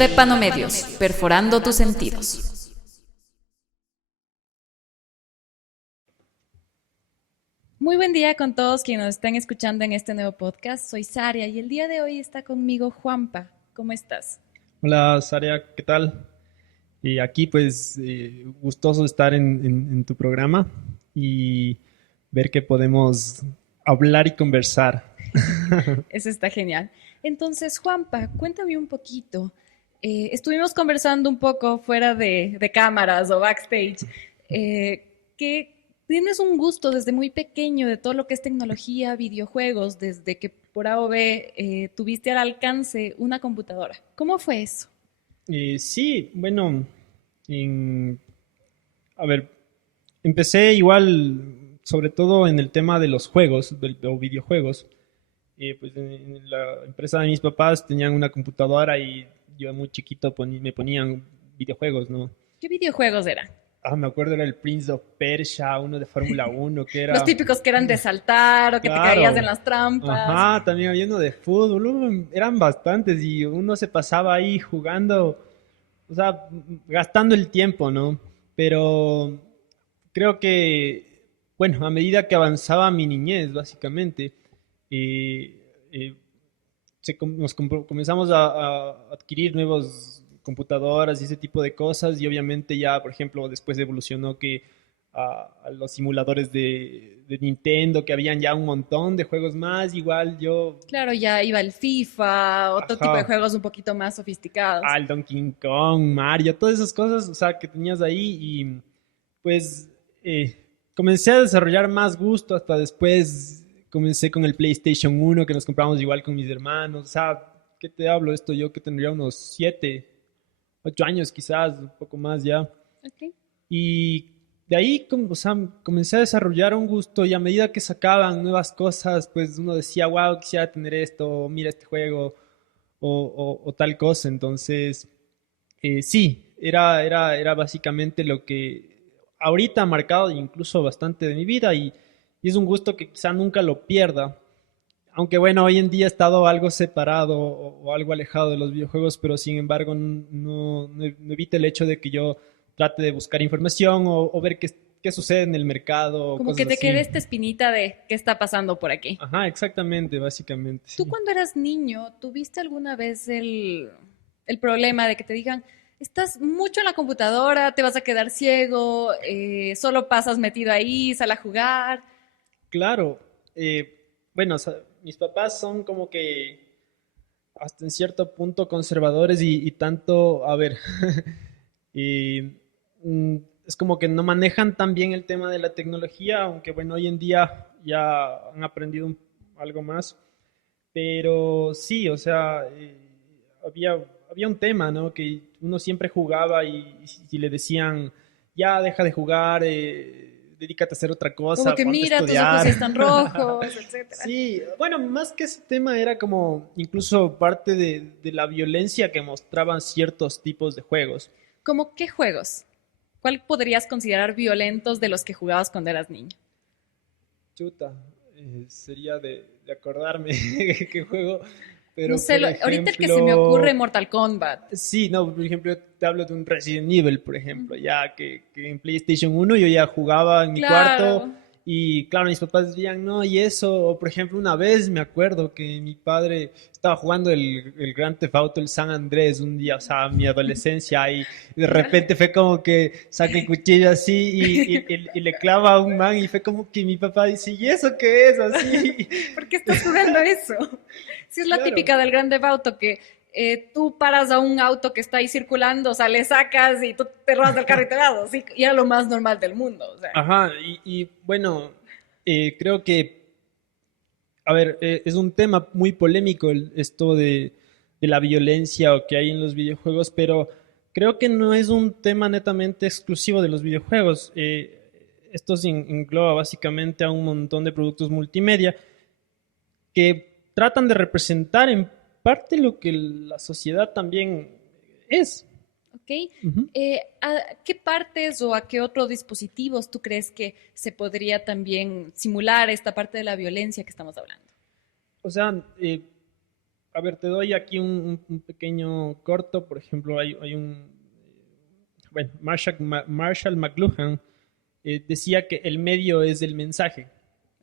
Trepanomedios, perforando tus sentidos. Muy buen día con todos quienes nos están escuchando en este nuevo podcast. Soy Saria y el día de hoy está conmigo Juanpa. ¿Cómo estás? Hola, Saria, ¿qué tal? Y aquí pues gustoso estar en tu programa y ver que podemos hablar y conversar. Eso está genial. Entonces, Juanpa, cuéntame un poquito. Estuvimos conversando un poco fuera de cámaras o backstage, que tienes un gusto desde muy pequeño de todo lo que es tecnología, videojuegos, desde que por A o B tuviste al alcance una computadora. ¿Cómo fue eso? Sí, bueno, en- a ver, empecé igual, sobre todo en el tema de los juegos o videojuegos. Pues en la empresa de mis papás tenían una computadora y yo muy chiquito me ponían videojuegos, ¿no? ¿Qué videojuegos eran? Me acuerdo era el Prince of Persia, uno de Fórmula Uno que Los era, típicos que eran de saltar o que te caías en claro, las trampas. ajá, también había uno de fútbol, eran bastantes y uno se pasaba ahí jugando, o sea, gastando el tiempo, ¿no? Pero creo que, bueno, a medida que avanzaba mi niñez, básicamente, eh, eh, comenzamos a adquirir nuevos computadoras y ese tipo de cosas y obviamente ya, por ejemplo, después evolucionó que a los simuladores de Nintendo, que habían ya un montón de juegos más, igual yo, Claro, ya iba el FIFA, otro tipo de ajá, juegos un poquito más sofisticados. al Donkey Kong, Mario, todas esas cosas, o sea, que tenías ahí y pues eh, comencé a desarrollar más gusto hasta después comencé con el PlayStation uno que nos compramos igual con mis hermanos, o sea, ¿qué te hablo esto? Yo que tendría unos 7 8 años quizás, un poco más ya. Okay. Y de ahí o sea, comencé a desarrollar un gusto y a medida que sacaban nuevas cosas, pues uno decía, wow, quisiera tener esto, o mira este juego o tal cosa. Entonces, sí, era básicamente lo que ahorita ha marcado incluso bastante de mi vida y es un gusto que quizá nunca lo pierda. Aunque bueno, hoy en día he estado algo separado o algo alejado de los videojuegos, pero sin embargo no evita el hecho de que yo trate de buscar información o ver qué sucede en el mercado o Como que cosas te quede así. esta espinita de qué está pasando por aquí. Ajá, exactamente, básicamente, ¿Tú sí. cuando eras niño tuviste alguna vez el problema de que te digan, estás mucho en la computadora, te vas a quedar ciego, solo pasas metido ahí, sal a jugar? Claro, bueno, o sea, mis papás son como que hasta en cierto punto conservadores y tanto, a ver, y, mm, es como que no manejan tan bien el tema de la tecnología, aunque bueno, hoy en día ya han aprendido algo más, pero sí, o sea, había un tema, ¿no? Que uno siempre jugaba y si le decían, ya deja de jugar, dedícate a hacer otra Como cosa, que ponte a mira, tus ojos estudiar. ya están rojos, etcétera. Sí, bueno, más que ese tema era como incluso parte de la violencia que mostraban ciertos tipos de juegos. ¿Cómo qué juegos? ¿Cuál podrías considerar violentos de los que jugabas cuando eras niño? Chuta, sería de acordarme qué juego, No pero sé, por ahorita el que se me ocurre ejemplo, Mortal Kombat. sí, no, por ejemplo, te hablo de un Resident Evil, por ejemplo, ya que en PlayStation uno yo ya jugaba en mi cuarto Claro. y claro, mis papás decían, no, y eso, o por ejemplo, una vez me acuerdo que mi padre estaba jugando el Grand Theft Auto, el San Andrés, un día, o sea, mi adolescencia, y de repente fue como que saca el cuchillo así y le clava a un man y fue como que mi papá dice, ¿y eso qué es? Así, ¿Por qué estás jugando eso? Sí, es la claro. típica del Grand Theft Auto que tú paras a un auto que está ahí circulando, o sea, le sacas y tú te robas del carro y te vas, ¿sí? Y era lo más normal del mundo, o sea. Ajá, y bueno, creo que, a ver, es un tema muy polémico esto de la violencia o que hay en los videojuegos, pero creo que no es un tema netamente exclusivo de los videojuegos. Esto se engloba básicamente a un montón de productos multimedia que tratan de representar en parte lo que la sociedad también es. ¿Ok? Ujú. ¿A qué partes o a qué otros dispositivos tú crees que se podría también simular esta parte de la violencia que estamos hablando? O sea, a ver, te doy aquí un pequeño corto. Por ejemplo, hay un, bueno, Marshall McLuhan decía que el medio es el mensaje.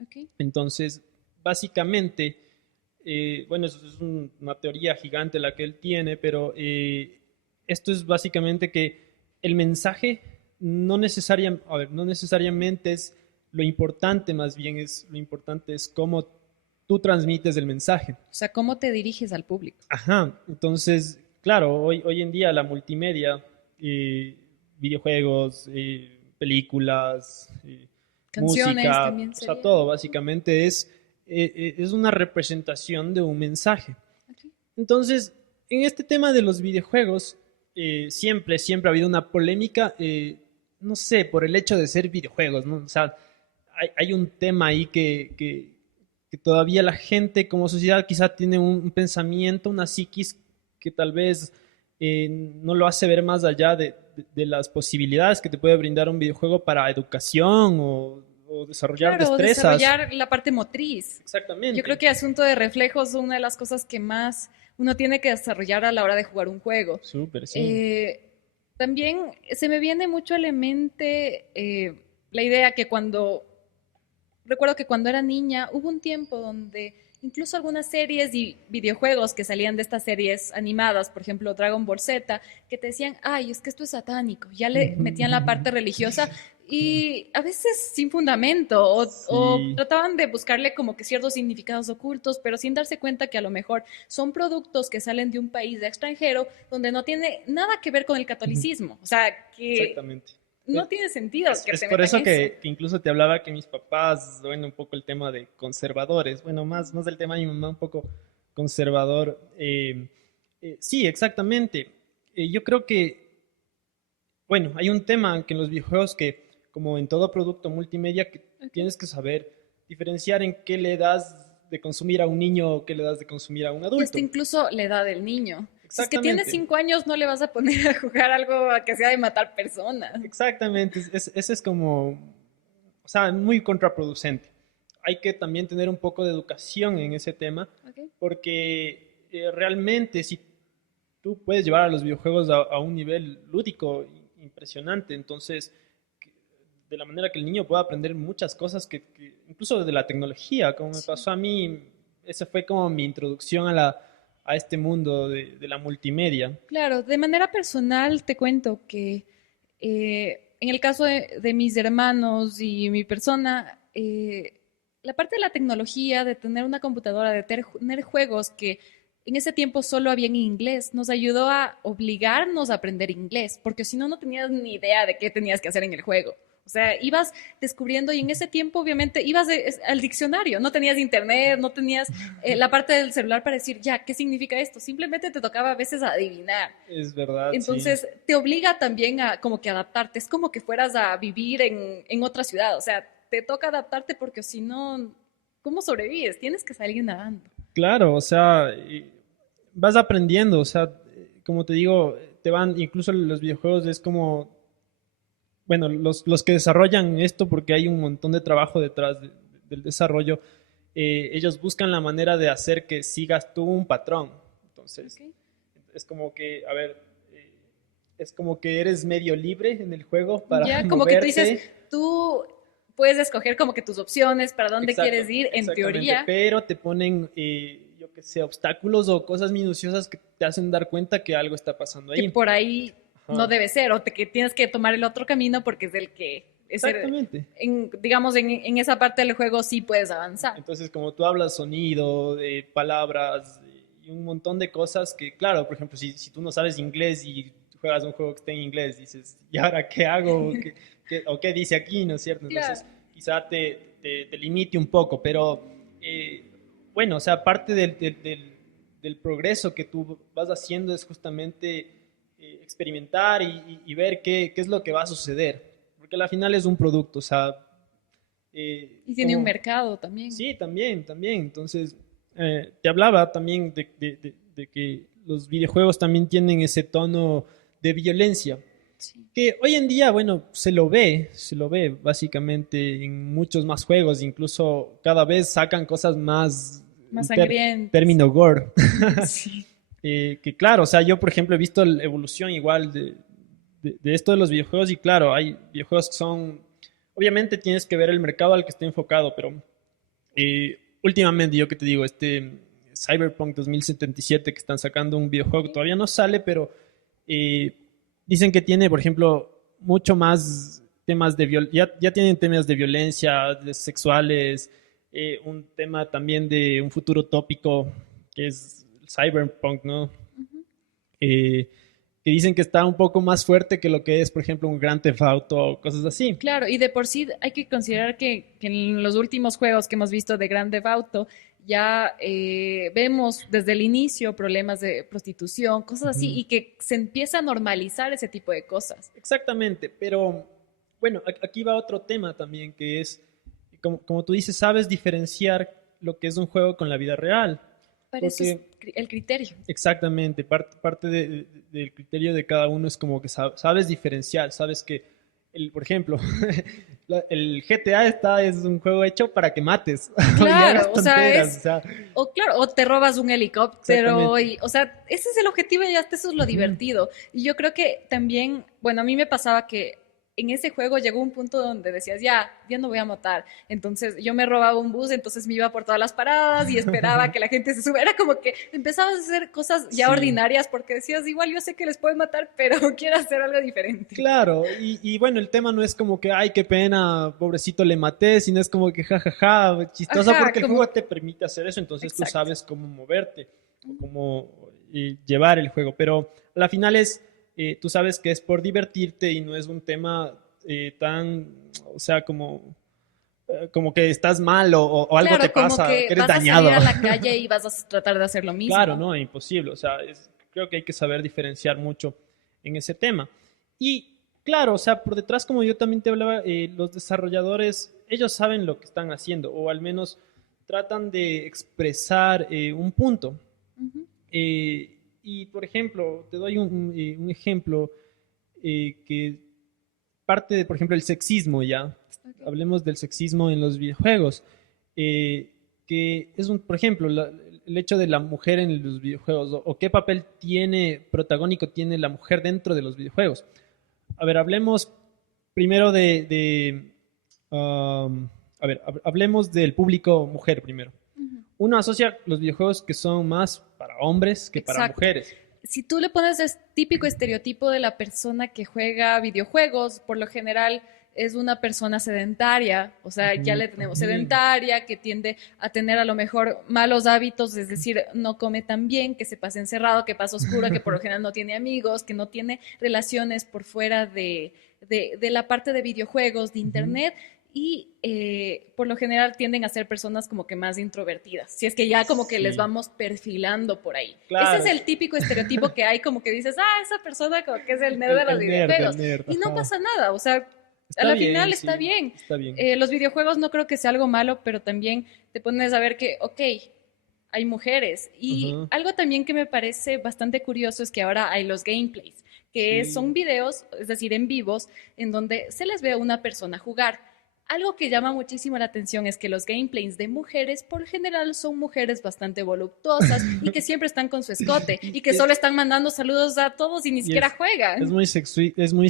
Ok. Entonces, básicamente, bueno, eso es una teoría gigante la que él tiene, pero esto es básicamente que el mensaje no necesariamente es lo importante, más bien es lo importante es cómo tú transmites el mensaje. O sea, ¿cómo te diriges al público? Ajá, entonces, claro, hoy en día la multimedia, videojuegos, películas, Canciones música, también o sea, sería. todo básicamente es una representación de un mensaje. Ok. Entonces, en este tema de los videojuegos, siempre ha habido una polémica, no sé, por el hecho de ser videojuegos, ¿no? O sea, hay un tema ahí que todavía la gente como sociedad quizá tiene un pensamiento, una psiquis que tal vez no lo hace ver más allá de las posibilidades que te puede brindar un videojuego para educación o desarrollar Claro, destrezas. desarrollar la parte motriz. Yo creo Exactamente. que asunto de reflejos es una de las cosas que más uno tiene que desarrollar a la hora de jugar un juego. Súper, sí. Eh, También se me viene mucho a la mente la idea que recuerdo que cuando era niña hubo un tiempo donde incluso algunas series y videojuegos que salían de estas series animadas, por ejemplo Dragon Ball Z, que te decían, ay, es que esto es satánico, ya le metían la parte religiosa y a veces sin fundamento o Sí. trataban de buscarle como que ciertos significados ocultos, pero sin darse cuenta que a lo mejor son productos que salen de un país extranjero donde no tiene nada que ver con el catolicismo, o sea, que Exactamente. no tiene sentido que Es te por metan eso eso. que incluso te hablaba que mis papás, bueno, un poco el tema de conservadores, bueno, más del tema de mi mamá, un poco conservador. Sí, exactamente. Yo creo que, bueno, hay un tema que en los videojuegos que, como en todo producto multimedia, que Okay. tienes que saber diferenciar en qué le das de consumir a un niño o qué le das de consumir a un Y hasta adulto. incluso la edad del niño. Si es que tiene Exactamente. 5 años, no le vas a poner a jugar algo que sea de matar personas. Exactamente, ese es como, o sea, muy contraproducente. Hay que también tener un poco de educación en ese tema, Okay. porque realmente si tú puedes llevar a los videojuegos a un nivel lúdico impresionante, entonces de la manera que el niño pueda aprender muchas cosas incluso de la tecnología, como me Sí. pasó a mí, esa fue como mi introducción a este mundo de la multimedia. Claro, de manera personal te cuento que en el caso de mis hermanos y mi persona, la parte de la tecnología, de tener una computadora, de tener juegos que en ese tiempo solo había en inglés, nos ayudó a obligarnos a aprender inglés, porque si no, no tenías ni idea de qué tenías que hacer en el juego. O sea, ibas descubriendo y en ese tiempo obviamente ibas al diccionario, no tenías internet, no tenías la parte del celular para decir, ya, ¿qué significa esto? Simplemente te tocaba a veces adivinar. Es verdad, sí. Entonces, te obliga también a como que adaptarte. Es como que fueras a vivir en otra ciudad. O sea, te toca adaptarte porque si no, ¿cómo sobrevives? Tienes que salir nadando. Claro, o sea, vas aprendiendo, o sea, como te digo, te van, incluso los videojuegos es como, bueno, los que desarrollan esto, porque hay un montón de trabajo detrás del desarrollo, ellos buscan la manera de hacer que sigas tú un patrón. Entonces, Okay. es como que, a ver, es como que eres medio libre en el juego para Ya como que tú dices, moverte. tú puedes escoger como que tus opciones, para dónde Exacto, quieres ir, en exactamente, teoría, pero te ponen, yo qué sé, obstáculos o cosas minuciosas que te hacen dar cuenta que algo está pasando que ahí. por ahí no Ajá, debe ser, o que tienes que tomar el otro camino porque es el que, exactamente. digamos, en esa parte del juego sí puedes avanzar. Entonces, como tú hablas sonido, palabras y un montón de cosas que, claro, por ejemplo, si tú no sabes inglés y juegas un juego que está en inglés, dices, ¿y ahora qué hago? ¿O qué dice aquí? ¿No es cierto? Claro. Entonces, quizá te limite un poco, pero bueno, o sea, parte del progreso que tú vas haciendo es justamente experimentar y ver qué es lo que va a suceder, porque al final es un producto, o sea, Y tiene un como mercado también. sí, también, también. Entonces, te hablaba también de que los videojuegos también tienen ese tono de violencia, Sí. que hoy en día, bueno, se lo ve básicamente en muchos más juegos, incluso cada vez sacan cosas más Más el sangrientos. término gore. Sí. Que claro, o sea, yo por ejemplo he visto la evolución igual de esto de los videojuegos y claro, hay videojuegos que son, obviamente tienes que ver el mercado al que esté enfocado, pero últimamente yo que te digo, Cyberpunk 2077 que están sacando un videojuego que todavía no sale, pero dicen que tiene, por ejemplo, mucho más temas ya tienen temas de violencia, de sexuales, un tema también de un futuro utópico que es Cyberpunk, ¿no? Eh, que dicen que está un poco más fuerte que lo que es, por ejemplo, un Grand Theft Auto o cosas así. Claro, y de por sí hay que considerar que en los últimos juegos que hemos visto de Grand Theft Auto ya vemos desde el inicio problemas de prostitución, cosas así, y que se empieza a normalizar ese tipo de cosas. Exactamente, pero bueno, aquí va otro tema también, que es, como tú dices, sabes diferenciar lo que es un juego con la vida real. Para eso es Porque el criterio. exactamente, parte del criterio de cada uno es como que sabes diferenciar, sabes que, por ejemplo, el GTA es un juego hecho para que mates. y hagas Claro, o sea, tonteras, o sea, claro, o te robas un helicóptero, exactamente. o sea, ese es el objetivo y hasta eso es lo divertido. Y yo creo que también, bueno, a mí me pasaba que en ese juego llegó un punto donde decías, ya no voy a matar. Entonces yo me robaba un bus, entonces me iba por todas las paradas y esperaba que la gente se suba. Era como que empezabas a hacer cosas ya Sí. ordinarias porque decías, igual yo sé que les pueden matar, pero quiero hacer algo diferente. Claro, y bueno, el tema no es como que, ay, qué pena, pobrecito le maté, sino es como que, jajaja, chistoso Ajá, porque el como- juego te permite hacer eso, entonces tú Exacto. sabes cómo moverte, o cómo llevar el juego, pero a la final tú sabes que es por divertirte y no es un tema tan, o sea, como que estás mal o algo Claro, te como pasa, que que eres vas a dañado. salir a la calle y vas a tratar de hacer lo mismo. Claro, no, imposible. O sea, creo que hay que saber diferenciar mucho en ese tema. Y claro, o sea, por detrás, como yo también te hablaba, los desarrolladores, ellos saben lo que están haciendo, o al menos tratan de expresar un punto. Ujú. Y por ejemplo, te doy un ejemplo que parte de, por ejemplo, el sexismo, ¿ya? Ok. Hablemos del sexismo en los videojuegos. Que es por ejemplo, el hecho de la mujer en los videojuegos, o qué papel protagónico tiene la mujer dentro de los videojuegos. A ver, hablemos primero a ver, hablemos del público mujer primero. Ujú. Uno asocia los videojuegos que son más para hombres que para Exacto. mujeres. Si tú le pones el típico estereotipo de la persona que juega videojuegos, por lo general es una persona sedentaria, o sea, ya le tenemos sedentaria, que tiende a tener a lo mejor malos hábitos, es decir, no come tan bien, que se pasa encerrado, que pasa oscuro, que por lo general no tiene amigos, que no tiene relaciones por fuera de la parte de videojuegos, de internet, y por lo general tienden a ser personas como que más introvertidas, si es que ya como que les Sí. vamos perfilando por ahí. Claro. Ese es el típico estereotipo que hay, como que dices, esa persona como que es el nerd de los El nerd, videojuegos. el nerd, Y no ajá. pasa nada, o sea, Está a la bien, final sí, está bien. está bien. Los videojuegos no creo que sea algo malo, pero también te pones a ver que, ok, hay mujeres. Y Ajá. algo también que me parece bastante curioso es que ahora hay los gameplays, que Sí. son videos, es decir, en vivos, en donde se les ve a una persona jugar. Algo que llama muchísimo la atención es que los gameplays de mujeres, por general, son mujeres bastante voluptuosas y que siempre están con su escote y que solo están mandando saludos a todos y ni siquiera juegan. Es muy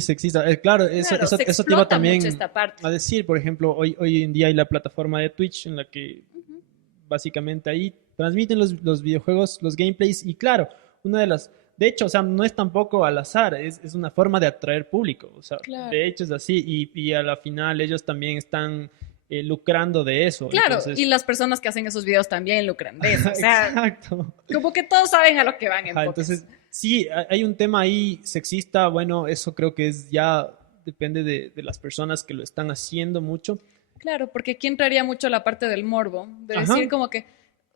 sexista. Claro, Claro, eso se te iba explota también mucho esta parte. a decir. Por ejemplo, hoy en día hay la plataforma de Twitch en la que Ujú. básicamente ahí transmiten los videojuegos, los gameplays. Y claro, de hecho, o sea, no es tampoco al azar, es una forma de atraer público. O sea, Claro. de hecho es así. Y a la final ellos también están lucrando de eso. Claro, Entonces, y las personas que hacen esos videos también lucran de eso. O sea, exacto. como que todos saben a lo que van en Ajá, pocas. entonces, sí, hay un tema ahí sexista, bueno, eso creo que depende de las personas que lo están haciendo mucho. Claro, porque aquí entraría mucho la parte del morbo, de Ajá. decir como que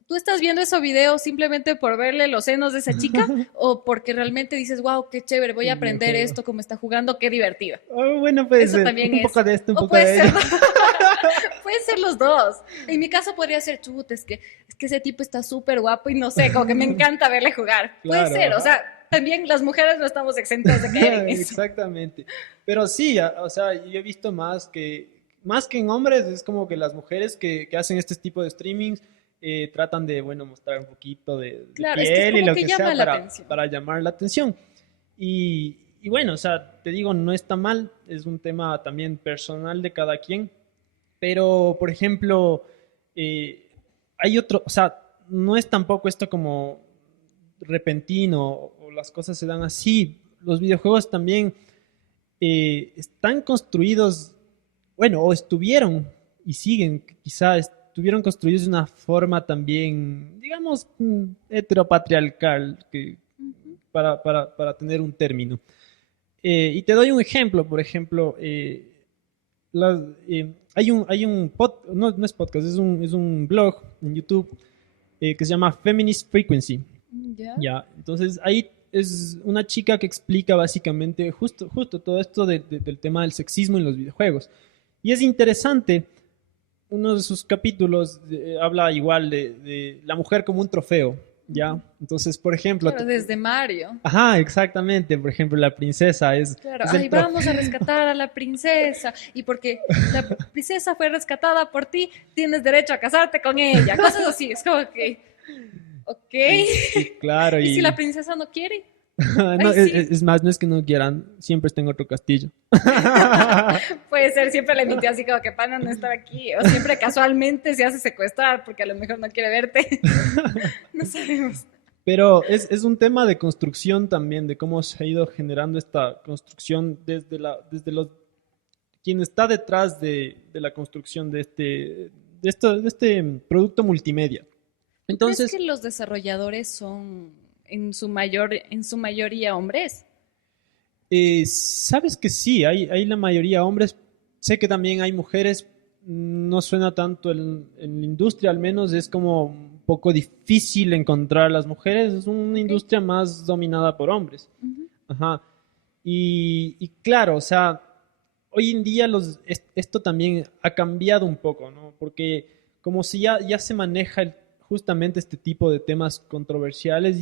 tú estás viendo ese video simplemente por verle los senos de esa chica o porque realmente dices, wow, qué chévere, voy a El aprender videojuego. esto, cómo está jugando, qué divertido. Oh, bueno, puede Eso ser también un es. poco de esto, un O poco puede de ser, ello. puede ser los dos. En mi caso podría ser, chut, es que ese tipo está súper guapo y no sé, como que me encanta verle jugar. Puede Claro, ser, o ajá. sea, también las mujeres no estamos exentas de caer en eso. Exactamente. Pero sí, o sea, yo he visto más que en hombres, es como que las mujeres que hacen este tipo de streamings tratan de, bueno, mostrar un poquito de Claro, es que es piel y como lo que que llama sea la atención. para llamar la atención. Y bueno, o sea, te digo, no está mal, es un tema también personal de cada quien, pero, por ejemplo, eh, hay otro, o sea, no es tampoco esto como repentino o las cosas se dan así. Los videojuegos también están construidos, bueno, o estuvieron y siguen, quizá estuvieron construidos de una forma también, digamos, heteropatriarcal, Ujú. para tener un término. Y te doy un ejemplo, por ejemplo, las- hay un no, no es podcast, es un blog en YouTube que se llama Feminist Frequency. Ya. Ya, entonces ahí es una chica que explica básicamente justo todo esto del tema del sexismo en los videojuegos. Y es interesante, uno de sus capítulos habla igual de la mujer como un trofeo, ¿ya? Ujú. Entonces, por ejemplo, Claro, desde Mario. ajá, exactamente, por ejemplo, la princesa Claro, es ay, el vamos a trofeo. rescatar a la princesa. Y porque la princesa fue rescatada por ti, tienes derecho a casarte con ella. Cosas así, es como que, ok. Sí, claro, ¿Y si la y princesa no quiere? no, Ay, sí, es más, no es que no quieran, siempre está en otro castillo. puede ser, siempre le mintió así como que pana no estaba aquí. O siempre casualmente se hace secuestrar porque a lo mejor no quiere verte. No sabemos. Pero es un tema de construcción también, de cómo se ha ido generando esta construcción desde los, quien está detrás de la construcción de este producto multimedia. ¿Tú crees que Entonces, los desarrolladores son en su mayoría hombres? sabes que sí, hay la mayoría hombres, sé que también hay mujeres, no suena tanto en la industria, al menos es como un poco difícil encontrar a las mujeres, es una Ok. industria más dominada por hombres. Ujú. Ajá. Y claro, o sea, hoy en día esto también ha cambiado un poco, ¿no? Porque como si ya se maneja justamente este tipo de temas controversiales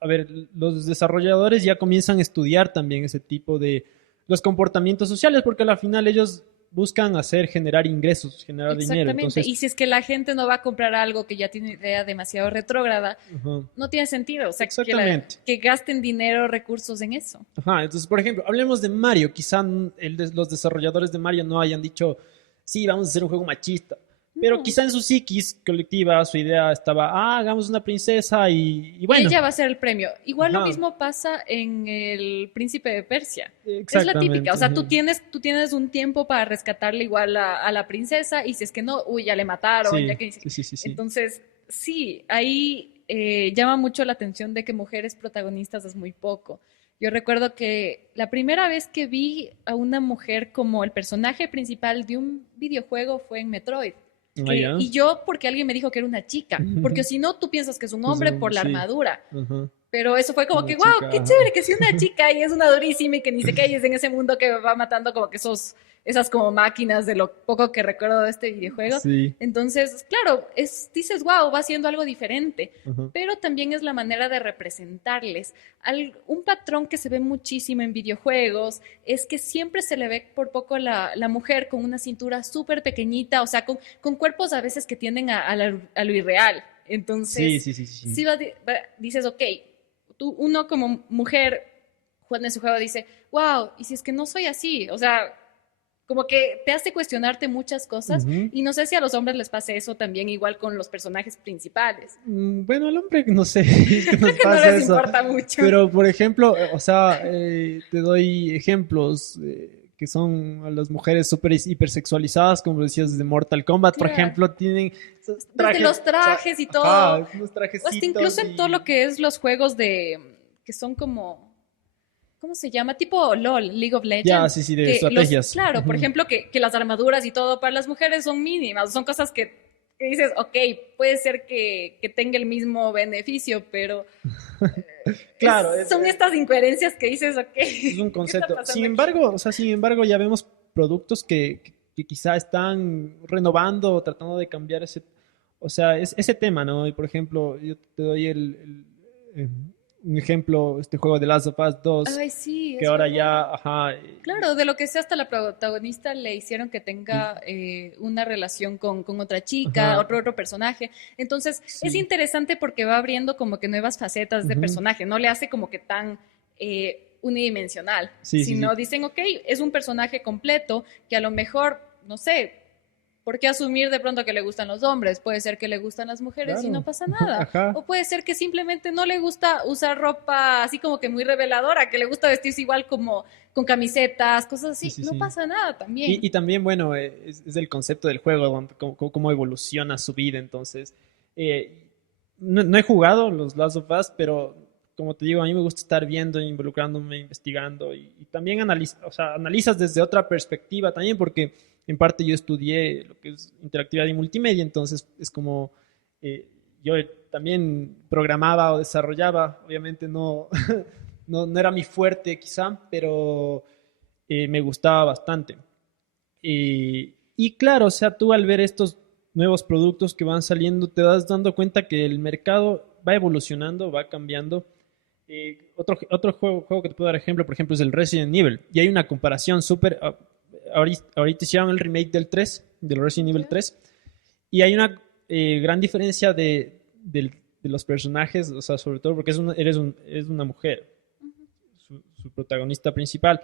a ver, los desarrolladores ya comienzan a estudiar también ese tipo de los comportamientos sociales, porque al final ellos buscan generar ingresos, generar dinero. Exactamente. Entonces, Y si es que la gente no va a comprar algo que ya tiene una idea demasiado retrógrada, ajá, no tiene sentido. O sea, exactamente. que gasten dinero, recursos en eso. Ajá, entonces, por ejemplo, hablemos de Mario. Quizá los desarrolladores de Mario no hayan dicho, sí, vamos a hacer un juego machista. Pero No. quizá en su psiquis colectiva su idea estaba, hagamos una princesa y Y bueno. ella va a ser el premio. Igual lo Ajá, mismo pasa en El Príncipe de Persia. Es la típica, o exactamente. sea, Ajá. tú tienes un tiempo para rescatarle igual a la princesa y si es que no, uy, ya le mataron, ya Sí, que... sí, sí, sí, sí. Entonces, sí, ahí llama mucho la atención de que mujeres protagonistas es muy poco. Yo recuerdo que la primera vez que vi a una mujer como el personaje principal de un videojuego fue en Metroid. Ah, ya. Y yo porque alguien me dijo que era una chica, porque si no tú piensas que es un Pues, hombre por la sí, armadura. ajá. Pero eso fue como Una que, wow, chica, qué ajá. chévere que sea una chica y es una durísima y que ni sé qué, y es en ese mundo que va matando como que esas como máquinas de lo poco que recuerdo de este videojuego. Sí, Entonces, claro, dices, wow, va haciendo algo diferente, ajá. pero también es la manera de representarles. Un patrón que se ve muchísimo en videojuegos es que siempre se le ve por poco la mujer con una cintura súper pequeñita, o sea, con cuerpos a veces que tienden a lo irreal. Sí, Entonces, sí, sí, sí, sí. si dices, ok, uno como mujer jugando en su juego dice, wow, y si es que no soy así, o sea, como que te hace cuestionarte muchas cosas Ujú. y no sé si a los hombres les pase eso también igual con los personajes principales. Bueno, al hombre no sé, es que Creo nos que no pasa les eso. importa mucho. Pero, por ejemplo, o sea, te doy ejemplos que son a las mujeres súper hipersexualizadas, como decías, de Mortal Kombat, por Claro. ejemplo, tienen esos Desde trajes, los trajes y todo, ajá, unos o hasta incluso trajecitos en todo lo que es los juegos que son como, ¿cómo se llama? Tipo LOL, League of ya, Legends. sí, sí, de Que estrategias. claro, por Ujú. ejemplo, que las armaduras y todo para las mujeres son mínimas, son cosas que dices, ok, puede ser que tenga el mismo beneficio, pero Claro, son estas incoherencias que dices, ok, es un ¿qué está concepto. Sin pasando aquí? embargo, o sea, sin embargo, ya vemos productos que quizá están renovando o tratando de cambiar ese, o sea, ese tema, ¿no? Y por ejemplo, yo te doy eh, un ejemplo, este juego de Last of Us 2, Ay, sí, que es ahora verdad. ya, ajá, Claro, de lo que sea, hasta la protagonista le hicieron que y- tenga una relación con otra chica, ajá, otro personaje. Entonces, es sí, interesante porque va abriendo como que nuevas facetas de ujú, personaje, no le hace como que tan unidimensional, sí, sí, sino sí, dicen, ok, es un personaje completo que a lo mejor, no sé, ¿por qué asumir de pronto que le gustan los hombres? Puede ser que le gustan las mujeres y no claro, pasa nada. ajá, O puede ser que simplemente no le gusta usar ropa así como que muy reveladora, que le gusta vestirse igual como con camisetas, cosas sí, así. sí, No sí. pasa nada también. Y también, bueno, es el concepto del juego, cómo evoluciona su vida. Entonces, eh, no he jugado los Last of Us, pero como te digo, a mí me gusta estar viendo, involucrándome, investigando y también o sea, analizas desde otra perspectiva también, porque en parte yo estudié lo que es interactividad y multimedia, entonces es como eh, yo también programaba o desarrollaba, obviamente no, no era mi fuerte quizá, pero me gustaba bastante. Y claro, o sea, tú al ver estos nuevos productos que van saliendo, te vas dando cuenta que el mercado va evolucionando, va cambiando. Otro juego que te puedo dar ejemplo, por ejemplo, es el Resident Evil. Y hay una comparación súper. Ahorita hicieron el remake del 3, del Resident Evil ¿Ya? 3, y hay una gran diferencia de los personajes, o sea, sobre todo porque es una mujer, su protagonista principal,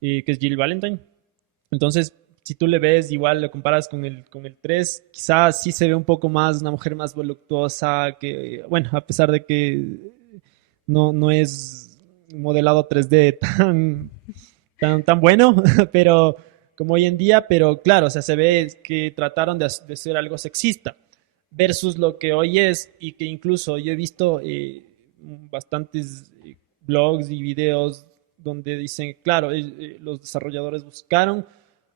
que es Jill Valentine. Entonces, si tú le ves, igual lo comparas con el 3, quizás sí se ve un poco más, una mujer más voluptuosa, que, bueno, a pesar de que no es modelado 3D tan bueno, pero como hoy en día, pero claro, o sea, se ve que trataron de ser algo sexista versus lo que hoy es y que incluso yo he visto bastantes blogs y videos donde dicen, claro, los desarrolladores buscaron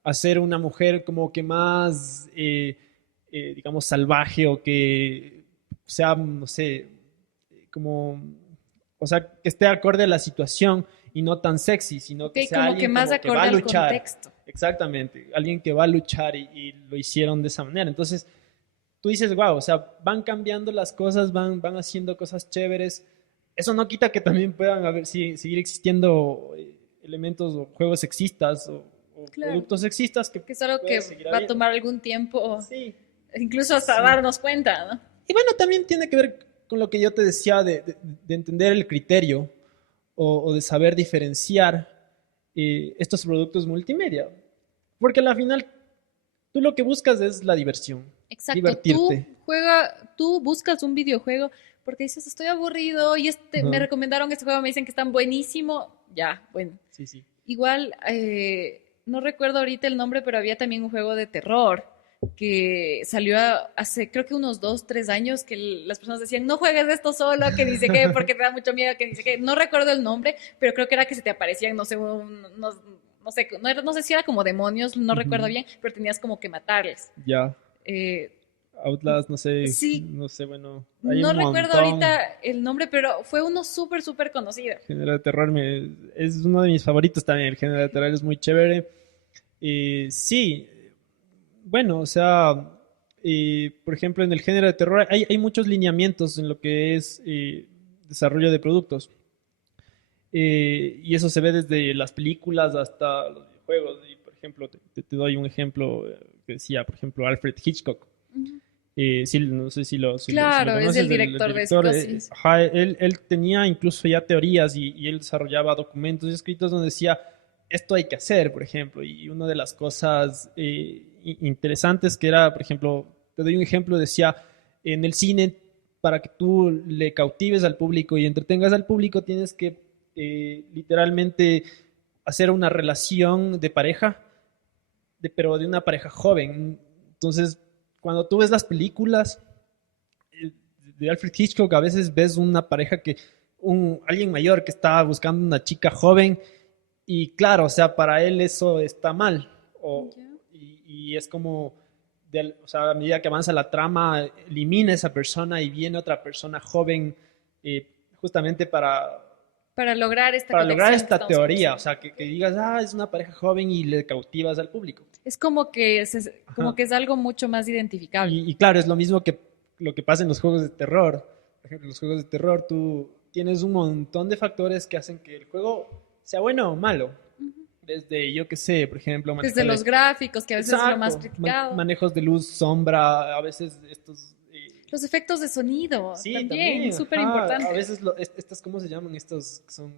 hacer una mujer como que más, digamos, salvaje o que sea, no sé, como, o sea, que esté acorde a la situación y no tan sexy, sino Ok, que sea como que alguien más como que va a acorde al luchar. contexto. Exactamente, alguien que va a luchar y lo hicieron de esa manera. Entonces, tú dices, wow, o sea, van cambiando las cosas, van haciendo cosas chéveres. Eso no quita que también puedan haber, seguir existiendo elementos o juegos sexistas o Claro, productos sexistas que que es algo puede que seguir va a habiendo. tomar algún tiempo, Sí, incluso hasta sí. darnos cuenta, ¿no? Y bueno, también tiene que ver con lo que yo te decía de entender el criterio o de saber diferenciar estos productos multimedia. Porque al final tú lo que buscas es la diversión, Exacto, divertirte. tú buscas un videojuego porque dices, estoy aburrido y me Ajá. recomendaron este juego, me dicen que están buenísimo. Ya, bueno. Sí, sí. Igual, no recuerdo ahorita el nombre, pero había también un juego de terror que salió hace creo que unos 2, 3 años que las personas decían, no juegues esto solo, que dice qué, porque te da mucho miedo, que dice qué. No recuerdo el nombre, pero creo que era que se te aparecían, no sé, no sé, no sé si era como demonios, no recuerdo Ujú. bien, pero tenías como que matarles. Ya. Eh, Outlast, sí, no sé, bueno, hay no un recuerdo montón. ahorita el nombre, pero fue uno súper, súper conocido. Género de terror es uno de mis favoritos también. El género de terror es muy chévere. Sí, bueno, o sea, por ejemplo, en el género de terror hay muchos lineamientos en lo que es desarrollo de productos. Y eso se ve desde las películas hasta los videojuegos. Y, por ejemplo, te doy un ejemplo que decía, por ejemplo, Alfred Hitchcock. Sí, no sé si lo Claro, es el conoces, el director de director. Psicosis. Ajá, él tenía incluso ya teorías y él desarrollaba documentos y escritos donde decía, esto hay que hacer, por ejemplo. Y una de las cosas interesantes que era, por ejemplo, te doy un ejemplo, decía, en el cine, para que tú le cautives al público y entretengas al público, tienes que literalmente hacer una relación de pareja, pero de una pareja joven. Entonces, cuando tú ves las películas de Alfred Hitchcock, a veces ves una pareja alguien mayor que está buscando una chica joven y claro, o sea, para él eso está mal. Ya. Y es como, o sea, a medida que avanza la trama, elimina a esa persona y viene otra persona joven eh, justamente Para lograr esta para lograr conexión que esta estamos teoría, o conversando. sea, que digas, es una pareja joven y le cautivas al público. Es como que como Ajá. que es algo mucho más identificable. Y claro, es lo mismo que lo que pasa en los juegos de terror. Por ejemplo, en los juegos de terror, tú tienes un montón de factores que hacen que el juego sea bueno o malo. Desde, yo qué sé, por ejemplo, Desde los gráficos, que a veces es lo más criticado. Manejos de luz, sombra, a veces estos... Los efectos de sonido sí, también, súper ajá, importante. a veces estas, ¿cómo se llaman? Estos que son...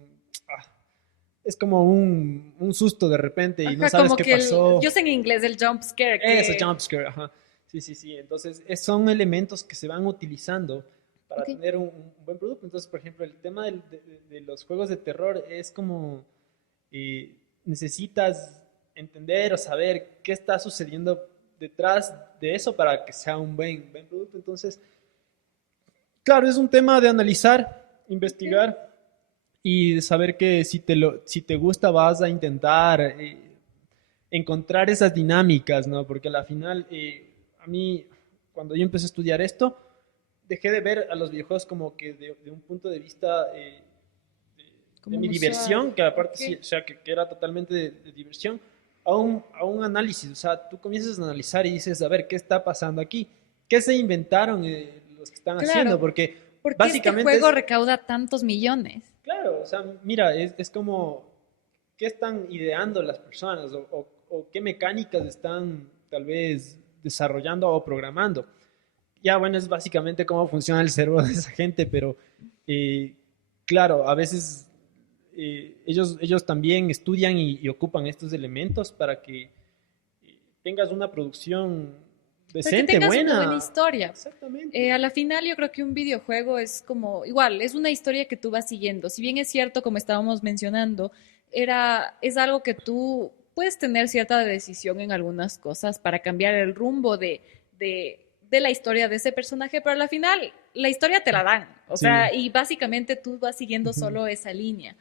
es como un susto de repente y no sabes como qué que pasó. yo sé en inglés el jump scare. Eso, jump scare, ajá. Sí, sí, sí. Entonces, son elementos que se van utilizando para tener un buen producto. Entonces, por ejemplo, el tema de los juegos de terror es como necesitas entender o saber qué está sucediendo detrás de eso para que sea un buen producto. Entonces, claro, es un tema de analizar, investigar y de saber que si te gusta vas a intentar encontrar esas dinámicas, ¿no? Porque a la final, a mí, cuando yo empecé a estudiar esto, dejé de ver a los videojuegos como que de un punto de vista de mi diversión, que aparte sí, o sea, que era totalmente de diversión, a un análisis. O sea, tú comienzas a analizar y dices, a ver, ¿qué está pasando aquí? ¿Qué se inventaron los que están haciendo? Porque básicamente este juego recauda tantos millones. Claro, o sea, mira, es como, ¿qué están ideando las personas o qué mecánicas están tal vez desarrollando o programando? Ya, bueno, es básicamente cómo funciona el cerebro de esa gente, pero claro, a veces ellos también estudian y ocupan estos elementos para que tengas una producción decente, tengas buena. una buena historia. Exactamente. A la final yo creo que un videojuego es como, igual, es una historia que tú vas siguiendo. Si bien es cierto, como estábamos mencionando, es algo que tú puedes tener cierta decisión en algunas cosas para cambiar el rumbo de la historia de ese personaje, pero a la final la historia te la dan. O sea, y básicamente tú vas siguiendo solo esa línea.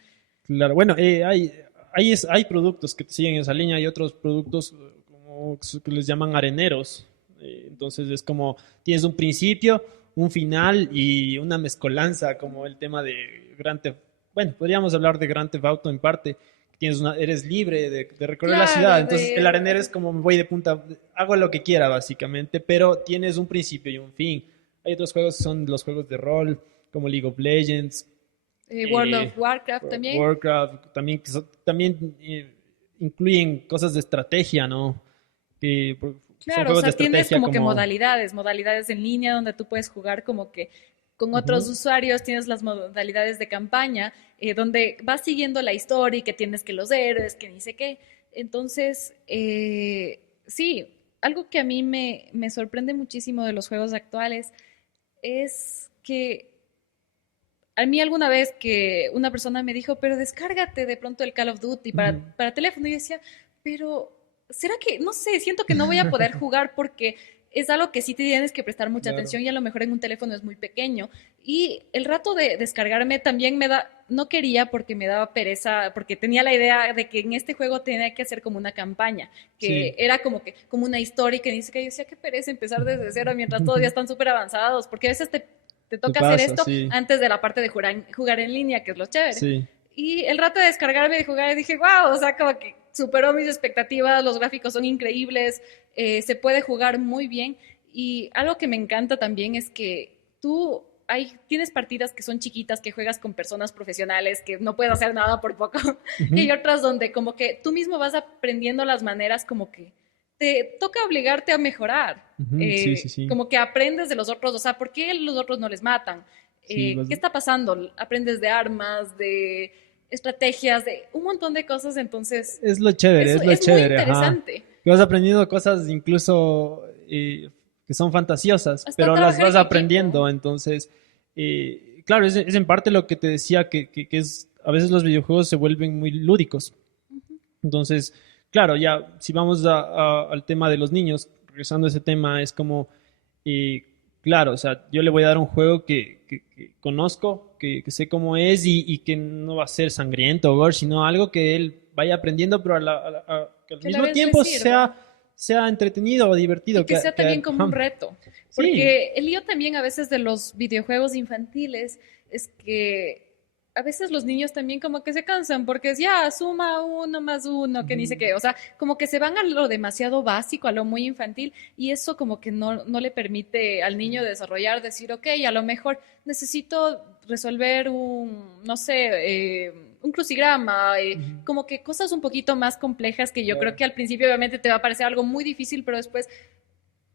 Claro, bueno, hay productos que te siguen esa línea, hay otros productos como que les llaman areneros. Entonces es como tienes un principio, un final y una mezcolanza, como el tema de Grand Theft. Bueno, podríamos hablar de Grand Theft Auto en parte. Eres libre de recorrer la ciudad. Entonces el arenero es como me voy de punta, hago lo que quiera básicamente, pero tienes un principio y un fin. Hay otros juegos que son los juegos de rol, como League of Legends. World of Warcraft también. Warcraft también, también incluyen cosas de estrategia, ¿no? Claro, o sea, tienes como que modalidades en línea donde tú puedes jugar como que con otros usuarios, tienes las modalidades de campaña, donde vas siguiendo la historia y que tienes que los héroes, que ni sé qué. Entonces, sí, algo que a mí me sorprende muchísimo de los juegos actuales es que a mí alguna vez que una persona me dijo, pero descárgate de pronto el Call of Duty para teléfono, y yo decía, pero ¿será que, no sé, siento que no voy a poder jugar porque es algo que sí te tienes que prestar mucha atención y a lo mejor en un teléfono es muy pequeño? Y el rato de descargarme también no quería porque me daba pereza, porque tenía la idea de que en este juego tenía que hacer como una campaña, que era como una historia, y que dice que yo decía, qué pereza empezar desde cero mientras todos ya están súper avanzados, porque a veces te toca hacer esto antes de la parte de jugar en línea, que es lo chévere. Sí. Y el rato de descargarme y de jugar, dije, wow, o sea, como que superó mis expectativas, los gráficos son increíbles, se puede jugar muy bien. Y algo que me encanta también es que tienes partidas que son chiquitas, que juegas con personas profesionales, que no puedes hacer nada por poco, y hay otras donde como que tú mismo vas aprendiendo las maneras como que te toca obligarte a mejorar. Sí. Como que aprendes de los otros, o sea, ¿por qué los otros no les matan? ¿Qué está pasando? Aprendes de armas, de estrategias, de un montón de cosas, entonces... Es lo chévere, es lo chévere. Muy interesante. Que vas aprendiendo cosas incluso que son fantasiosas, Hasta pero las vas aprendiendo, equipo. Entonces, claro, es en parte lo que te decía, que es, a veces los videojuegos se vuelven muy lúdicos. Entonces, claro, ya si vamos al tema de los niños, regresando a ese tema, es como, claro, o sea, yo le voy a dar un juego que conozco, que sé cómo es y que no va a ser sangriento o gore, sino algo que él vaya aprendiendo, pero que al mismo tiempo sea entretenido o divertido. Y que sea también como un reto. Porque el lío también a veces de los videojuegos infantiles es que a veces los niños también como que se cansan porque es ya, suma uno más uno, que ni sé qué, o sea, como que se van a lo demasiado básico, a lo muy infantil, y eso como que no le permite al niño desarrollar, decir, ok, a lo mejor necesito resolver un, no sé, un crucigrama, Ujú. como que cosas un poquito más complejas que yo creo Claro. que al principio obviamente te va a parecer algo muy difícil, pero después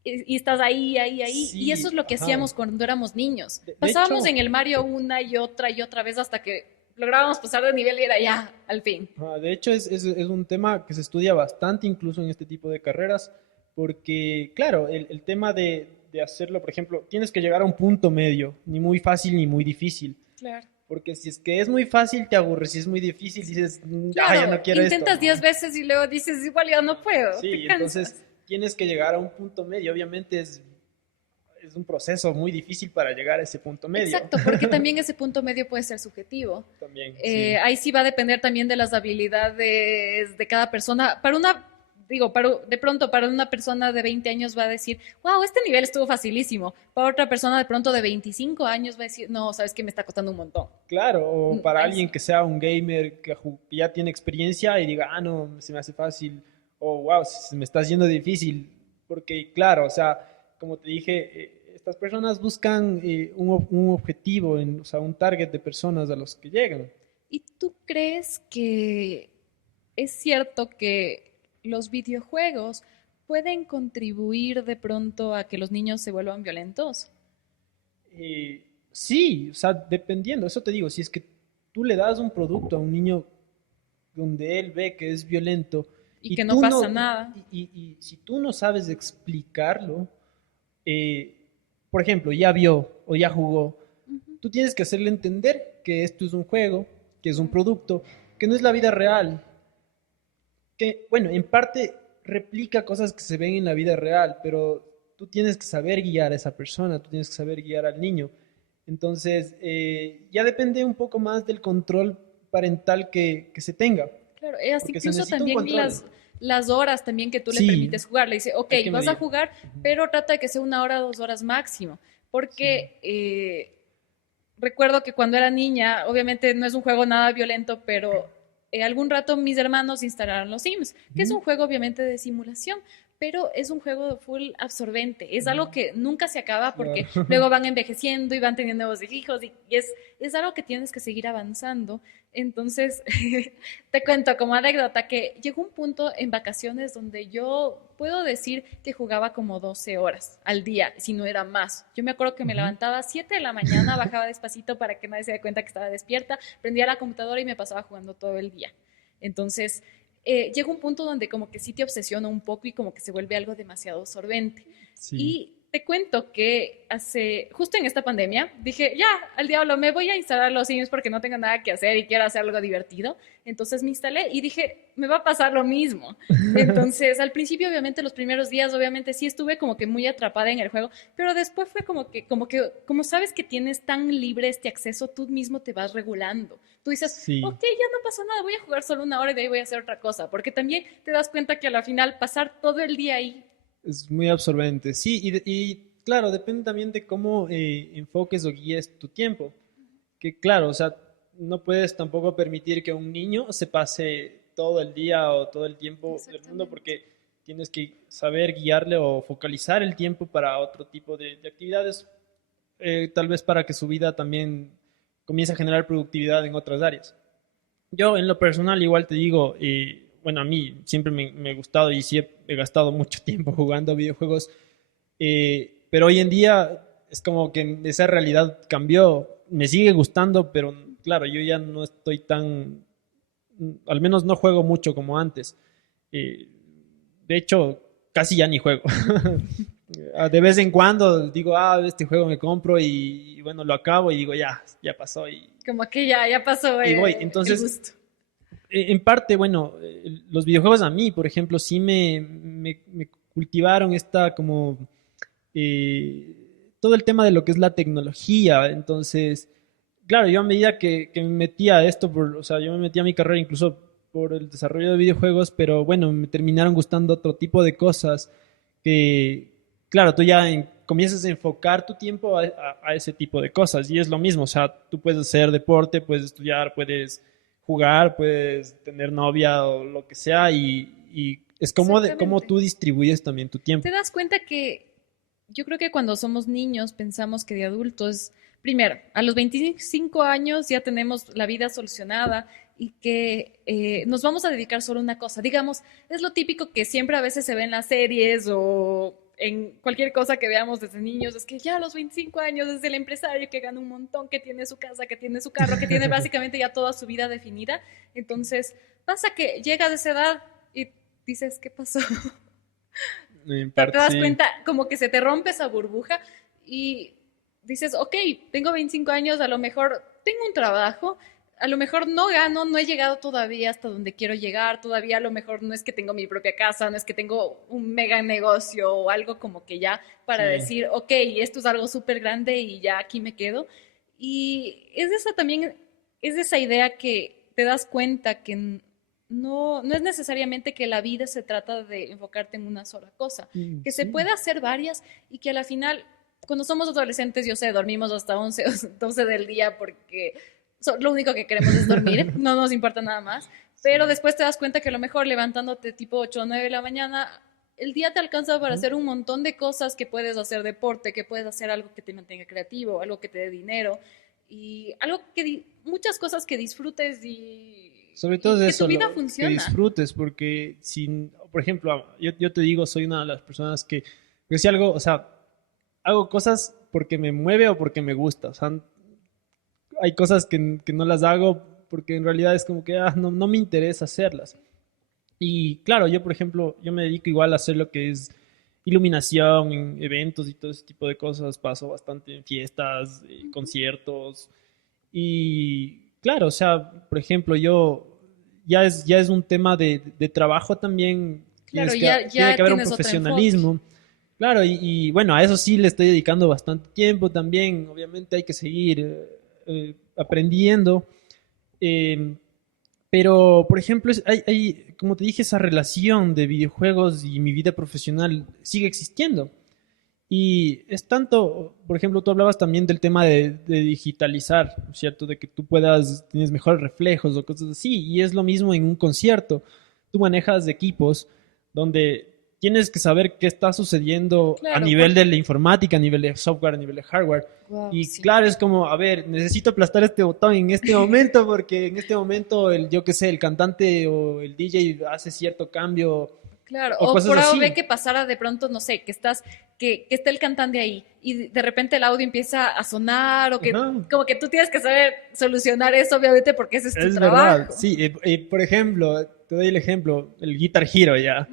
y estás ahí, ahí, ahí. Y eso Sí, es lo que ajá. hacíamos cuando éramos niños. De Pasábamos hecho, en el Mario una y otra vez hasta que lográbamos pasar de nivel y era ya, al fin. de hecho es un tema que se estudia bastante incluso en este tipo de carreras, porque claro, el tema de hacerlo, por ejemplo, tienes que llegar a un punto medio, ni muy fácil ni muy difícil, Claro. porque si es que es muy fácil te aburres, si es muy difícil dices, ya no Claro, quiero esto, intentas 10 ¿no? veces y luego dices, igual ya no puedo, te Sí, entonces cansas. tienes que llegar a un punto medio, obviamente es un proceso muy difícil para llegar a ese punto medio. Exacto, porque también ese punto medio puede ser subjetivo. También, sí. Ahí sí va a depender también de las habilidades de cada persona. Para una, digo, de pronto para una persona de 20 años va a decir, wow, este nivel estuvo facilísimo. Para otra persona de pronto de 25 años va a decir, no, sabes que me está costando un montón. Claro, o para Ahí alguien sí. que sea un gamer que ya tiene experiencia y diga, ah, no, se me hace fácil, o wow, se me está haciendo difícil, porque claro, o sea, como te dije, estas personas buscan un objetivo, o sea, un target de personas a los que llegan. ¿Y tú crees que es cierto que los videojuegos pueden contribuir de pronto a que los niños se vuelvan violentos? Sí, o sea, dependiendo, eso te digo, si es que tú le das un producto a un niño donde él ve que es violento Y y que no tú pasa no, nada. y si tú no sabes explicarlo, eh, por ejemplo, ya vio o ya jugó, Ujú, tú tienes que hacerle entender que esto es un juego, que es un claro. producto, que no es la vida real, que, bueno, en parte replica cosas que se ven en la vida real, pero tú tienes que saber guiar a esa persona, tú tienes que saber guiar al niño. Entonces, ya depende un poco más del control parental que se tenga, Claro, porque se incluso necesita un también control. las horas también que tú le Sí, permites jugar. Le dice, ok, hay que vas a medir. jugar, Ujú. pero trata de que sea 1 hora, 2 horas máximo. Sí. Porque recuerdo que cuando era niña, obviamente no es un juego nada violento, pero algún rato mis hermanos instalaron los Sims, que es Ujú, un juego obviamente de simulación, pero es un juego full absorbente. Es ujú. algo que nunca se acaba Claro. porque luego van envejeciendo y van teniendo nuevos hijos y es algo que tienes que seguir avanzando. Entonces, te cuento como anécdota que llegó un punto en vacaciones donde yo puedo decir que jugaba como 12 horas al día, si no era más. Yo me acuerdo que me Ujú. levantaba a 7 de la mañana, bajaba despacito para que nadie se dé cuenta que estaba despierta, prendía la computadora y me pasaba jugando todo el día. Entonces, llega un punto donde como que sí te obsesiona un poco y como que se vuelve algo demasiado absorbente. Sí. Y te cuento que justo en esta pandemia, dije, ya, al diablo, me voy a instalar los Sims porque no tengo nada que hacer y quiero hacer algo divertido. Entonces me instalé y dije, me va a pasar lo mismo. Entonces, al principio, obviamente, los primeros días, obviamente, sí estuve como que muy atrapada en el juego, pero después fue como sabes que tienes tan libre este acceso, tú mismo te vas regulando. Tú dices, Sí. ok, ya no pasa nada, voy a jugar solo 1 hora y de ahí voy a hacer otra cosa, porque también te das cuenta que a la final pasar todo el día ahí. Es muy absorbente. Sí, y claro, depende también de cómo enfoques o guíes tu tiempo. Que claro, o sea, no puedes tampoco permitir que un niño se pase todo el día o todo el tiempo del mundo Exactamente. porque tienes que saber guiarle o focalizar el tiempo para otro tipo de actividades, tal vez para que su vida también comience a generar productividad en otras áreas. Yo en lo personal igual te digo, bueno, a mí siempre me ha gustado y sí he gastado mucho tiempo jugando videojuegos, pero hoy en día es como que esa realidad cambió, me sigue gustando, pero claro, yo ya no estoy tan, al menos no juego mucho como antes. Eh, de hecho, casi ya ni juego. De vez en cuando digo, ah, este juego me compro y bueno, lo acabo y digo, ya pasó Como que ya pasó y voy. el Entonces, gusto. en parte, bueno, los videojuegos a mí, por ejemplo, sí me cultivaron esta como eh, todo el tema de lo que es la tecnología. Entonces, claro, yo a medida que me metía a esto, o sea, yo me metía a mi carrera incluso por el desarrollo de videojuegos, pero bueno, me terminaron gustando otro tipo de cosas que, claro, tú ya comienzas a enfocar tu tiempo a ese tipo de cosas. Y es lo mismo, o sea, tú puedes hacer deporte, puedes estudiar, puedes jugar, puedes tener novia o lo que sea, y es como, como Exactamente. tú distribuyes también tu tiempo. ¿Te das cuenta que yo creo que cuando somos niños pensamos que de adultos, primero, a los 25 años ya tenemos la vida solucionada y que nos vamos a dedicar solo a una cosa? Digamos, es lo típico que siempre a veces se ve en las series o en cualquier cosa que veamos desde niños, es que ya a los 25 años es el empresario que gana un montón, que tiene su casa, que tiene su carro, que tiene básicamente ya toda su vida definida. Entonces pasa que llegas a esa edad y dices, ¿qué pasó? En Sea, te parte, das sí. cuenta, como que se te rompe esa burbuja y dices, ok, tengo 25 años, a lo mejor tengo un trabajo, a lo mejor no gano, no he llegado todavía hasta donde quiero llegar, todavía a lo mejor no es que tengo mi propia casa, no es que tengo un mega negocio o algo como que ya para Sí. decir, ok, esto es algo súper grande y ya aquí me quedo. Y es esa también, es esa idea que te das cuenta que no es necesariamente que la vida se trata de enfocarte en una sola cosa, que se Sí. puede hacer varias y que a la final, cuando somos adolescentes, yo sé, dormimos hasta 11 o 12 del día porque lo único que queremos es dormir, no nos importa nada más, pero Sí. después te das cuenta que a lo mejor levantándote tipo 8 o 9 de la mañana, el día te alcanza para Ujú. hacer un montón de cosas, que puedes hacer deporte, que puedes hacer algo que te mantenga creativo, algo que te dé dinero y algo que muchas cosas que disfrutes Sobre y todo que tu eso, vida que funciona. disfrutes, porque sin, por ejemplo, yo te digo, soy una de las personas que si algo, o sea, hago cosas porque me mueve o porque me gusta. O sea, hay cosas que no las hago porque en realidad es como que no me interesa hacerlas. Y claro, yo, por ejemplo, yo me dedico igual a hacer lo que es iluminación en eventos y todo ese tipo de cosas. Paso bastante en fiestas, conciertos. Y claro, o sea, por ejemplo, yo ya es un tema de trabajo también. Claro, Tiene que ya haber un tienes otro enfoque. profesionalismo. Claro, bueno, a eso sí le estoy dedicando bastante tiempo también. Obviamente hay que seguir aprendiendo. Eh, pero, por ejemplo, como te dije, esa relación de videojuegos y mi vida profesional sigue existiendo. Y es tanto, por ejemplo, tú hablabas también del tema de digitalizar, ¿no es cierto? De que tú tienes mejores reflejos o cosas así. Y es lo mismo en un concierto. Tú manejas equipos donde tienes que saber qué está sucediendo a Claro, nivel de la informática, a nivel de software, a nivel de hardware. wow, Y sí. claro, es como, a ver, necesito aplastar este botón en este momento porque en este momento yo qué sé, el cantante o el DJ hace cierto cambio Claro, o o cosas por A o B así. que pasara de pronto, no sé, que está el cantante ahí y de repente el audio empieza a sonar o que Ajá. como que tú tienes que saber solucionar eso, obviamente, porque ese es tu Es verdad, trabajo. sí. Por ejemplo, te doy el ejemplo, el Guitar Hero ya.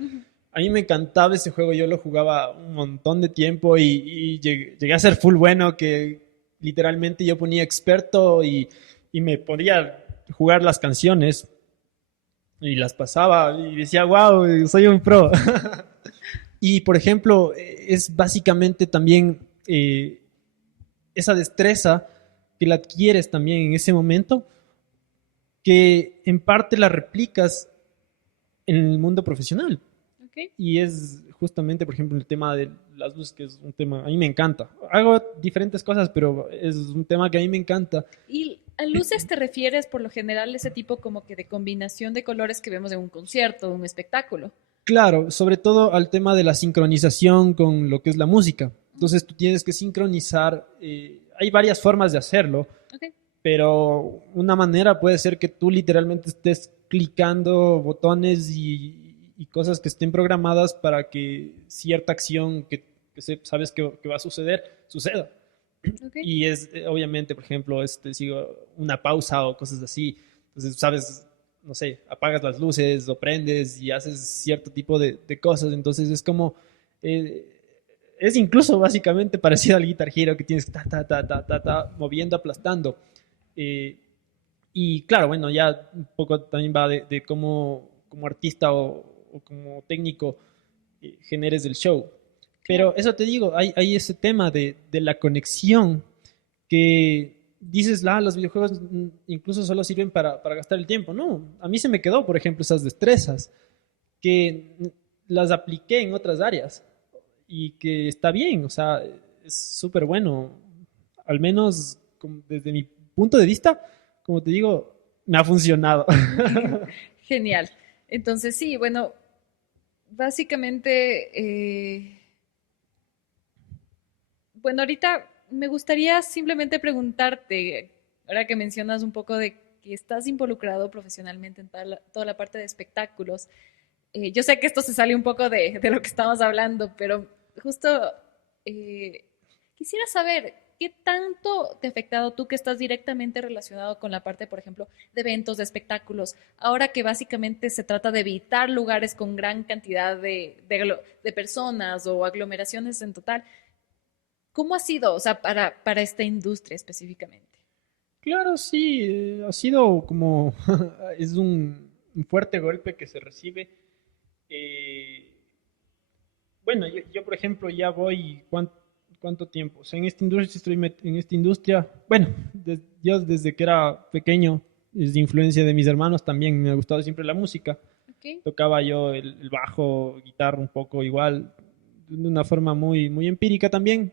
A mí me encantaba ese juego, yo lo jugaba un montón de tiempo y llegué a ser full bueno, que literalmente yo ponía experto y me ponía a jugar las canciones y las pasaba y decía, wow, soy un pro. Y por ejemplo, es básicamente también esa destreza que la adquieres también en ese momento, que en parte la replicas en el mundo profesional. ¿Ok? Y es justamente, por ejemplo, el tema de las luces, que es un tema, a mí me encanta. Hago diferentes cosas, pero es un tema que a mí me encanta. Y a luces te refieres por lo general a ese tipo como que de combinación de colores que vemos en un concierto, un espectáculo. Claro, sobre todo al tema de la sincronización con lo que es la música. Entonces tú tienes que sincronizar, hay varias formas de hacerlo, Ok, pero una manera puede ser que tú literalmente estés clicando botones y cosas que estén programadas para que cierta acción sabes que va a suceder, suceda. ok. Y es, obviamente, por ejemplo, sigo una pausa o cosas así. Entonces, sabes, no sé, apagas las luces o prendes y haces cierto tipo de cosas. Entonces, es como, eh, es incluso básicamente parecido al Guitar Hero que tienes que moviendo, aplastando. Eh, y claro, bueno, ya un poco también va de cómo como artista o como técnico generes el show. Claro. Pero eso te digo, hay ese tema de la conexión que dices, los videojuegos incluso solo sirven para gastar el tiempo. No, a mí se me quedó, por ejemplo, esas destrezas que las apliqué en otras áreas y que está bien, o sea, es súper bueno. Al menos desde mi punto de vista, como te digo, me ha funcionado. Genial. Entonces, sí, bueno, básicamente, bueno, ahorita me gustaría simplemente preguntarte, ahora que mencionas un poco de que estás involucrado profesionalmente en toda la parte de espectáculos. Yo sé que esto se sale un poco de lo que estamos hablando, pero justo eh, quisiera saber qué tanto te ha afectado tú que estás directamente relacionado con la parte, por ejemplo, de eventos, de espectáculos, ahora que básicamente se trata de evitar lugares con gran cantidad de personas o aglomeraciones en total. ¿Cómo ha sido, o sea, para esta industria específicamente? Claro, sí, ha sido como, es un fuerte golpe que se recibe. Eh, bueno, yo, por ejemplo ya voy, ¿cuánto tiempo? O sea, en esta industria en esta industria, bueno, yo desde que era pequeño, es de influencia de mis hermanos también, me ha gustado siempre la música. Okay. Tocaba yo el bajo, guitarra un poco igual, de una forma muy empírica también,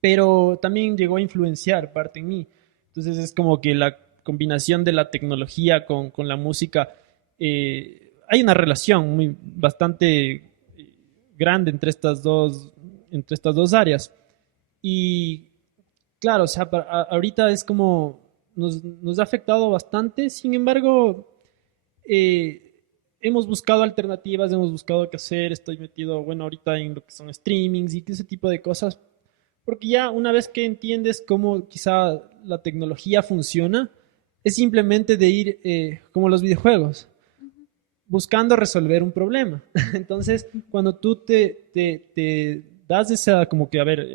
pero también llegó a influenciar parte en mí. Entonces es como que la combinación de la tecnología con la música, hay una relación bastante grande entre estas dos áreas. Y claro, o sea, ahorita es como nos ha afectado bastante, sin embargo, eh, hemos buscado alternativas, hemos buscado qué hacer, estoy metido, bueno, ahorita en lo que son streamings y ese tipo de cosas, porque ya una vez que entiendes cómo quizá la tecnología funciona, es simplemente de ir como los videojuegos, buscando resolver un problema. Entonces, cuando tú te das esa como que, a ver,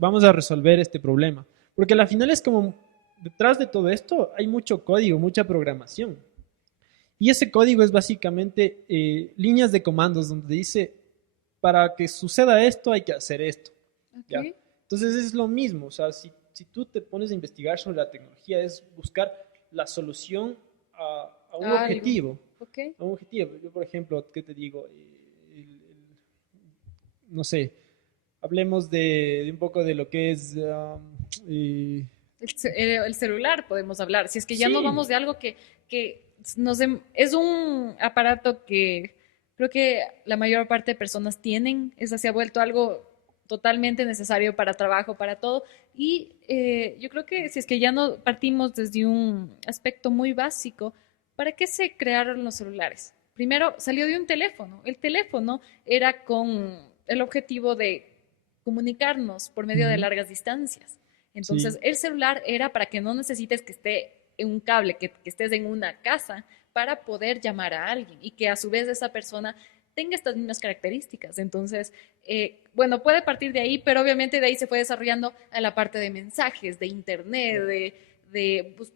vamos a resolver este problema, porque al final es como, detrás de todo esto hay mucho código, mucha programación. Y ese código es básicamente líneas de comandos donde dice, para que suceda esto hay que hacer esto. ¿Ya? Okay. Entonces es lo mismo, o sea, si tú te pones a investigar sobre la tecnología, es buscar la solución a un Algo. objetivo. Ok. A un objetivo. Yo, por ejemplo, ¿qué te digo? No sé, hablemos de un poco de lo que es... El celular podemos hablar. Si es que ya nos sí, vamos de algo que es un aparato que creo que la mayor parte de personas tienen, esa se ha vuelto algo totalmente necesario para trabajo, para todo. Y yo creo que si es que ya no partimos desde un aspecto muy básico, ¿para qué se crearon los celulares? Primero salió de un teléfono. El teléfono era con el objetivo de comunicarnos por medio de ujú, largas distancias. sí, Entonces, el celular era para que no necesites que esté en un cable, que estés en una casa para poder llamar a alguien y que a su vez esa persona tenga estas mismas características. Entonces, bueno, puede partir de ahí, pero obviamente de ahí se fue desarrollando a la parte de mensajes, de internet,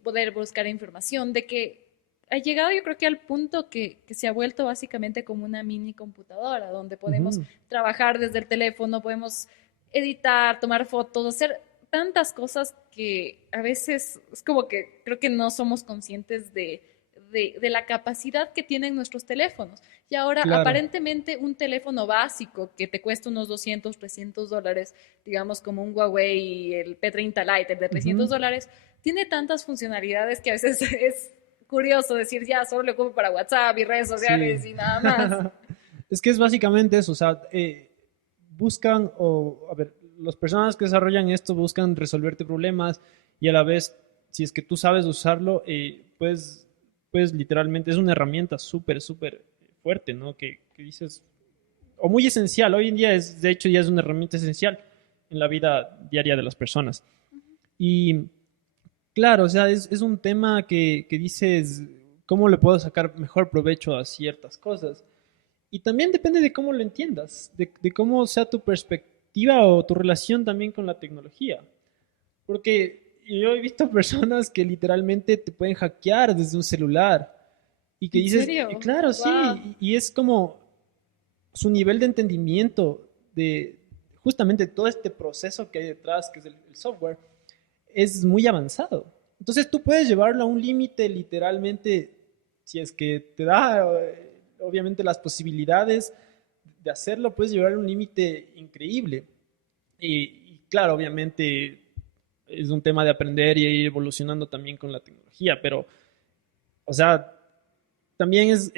poder buscar información, de que ha llegado yo creo que al punto que se ha vuelto básicamente como una mini computadora, donde podemos ujú, trabajar desde el teléfono, podemos editar, tomar fotos, hacer tantas cosas que a veces es como que creo que no somos conscientes de la capacidad que tienen nuestros teléfonos. Y ahora, claro. aparentemente, un teléfono básico que te cuesta unos 200, $300, digamos como un Huawei, el P30 Lite, el de Ujú, $300, tiene tantas funcionalidades que a veces es curioso decir, ya, solo le ocupo para WhatsApp y redes sí. sociales y nada más. Es que es básicamente eso, o sea, buscan, o, a ver, las personas que desarrollan esto buscan resolverte problemas y a la vez, si es que tú sabes usarlo, pues literalmente es una herramienta súper fuerte, ¿no? Que dices, o muy esencial, hoy en día es, de hecho, ya es una herramienta esencial en la vida diaria de las personas. Y claro, o sea, es un tema que dices, ¿cómo le puedo sacar mejor provecho a ciertas cosas? Y también depende de cómo lo entiendas, de cómo sea tu perspectiva o tu relación también con la tecnología. Porque yo he visto personas que literalmente te pueden hackear desde un celular y que ¿En dices, serio? claro, Wow. sí, y es como su nivel de entendimiento de justamente todo este proceso que hay detrás, que es el software, es muy avanzado. Entonces tú puedes llevarlo a un límite literalmente, si es que te da obviamente las posibilidades de hacerlo, puedes llevar a un límite increíble. Y claro, obviamente es un tema de aprender y ir evolucionando también con la tecnología, pero, o sea, también es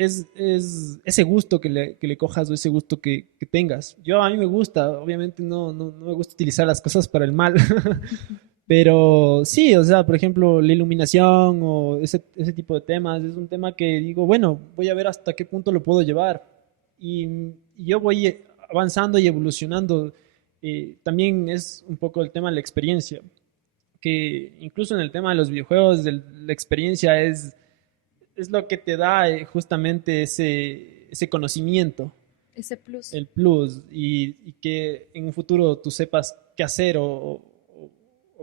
ese gusto que le cojas o ese gusto que tengas. Yo a mí me gusta, obviamente no me gusta utilizar las cosas para el mal, pero sí, o sea, por ejemplo, la iluminación o ese tipo de temas es un tema que digo, bueno, voy a ver hasta qué punto lo puedo llevar. Y yo voy avanzando y evolucionando. También es un poco el tema de la experiencia, que incluso en el tema de los videojuegos, la experiencia es lo que te da justamente ese conocimiento, Ese plus. el plus, y que en un futuro tú sepas qué hacer o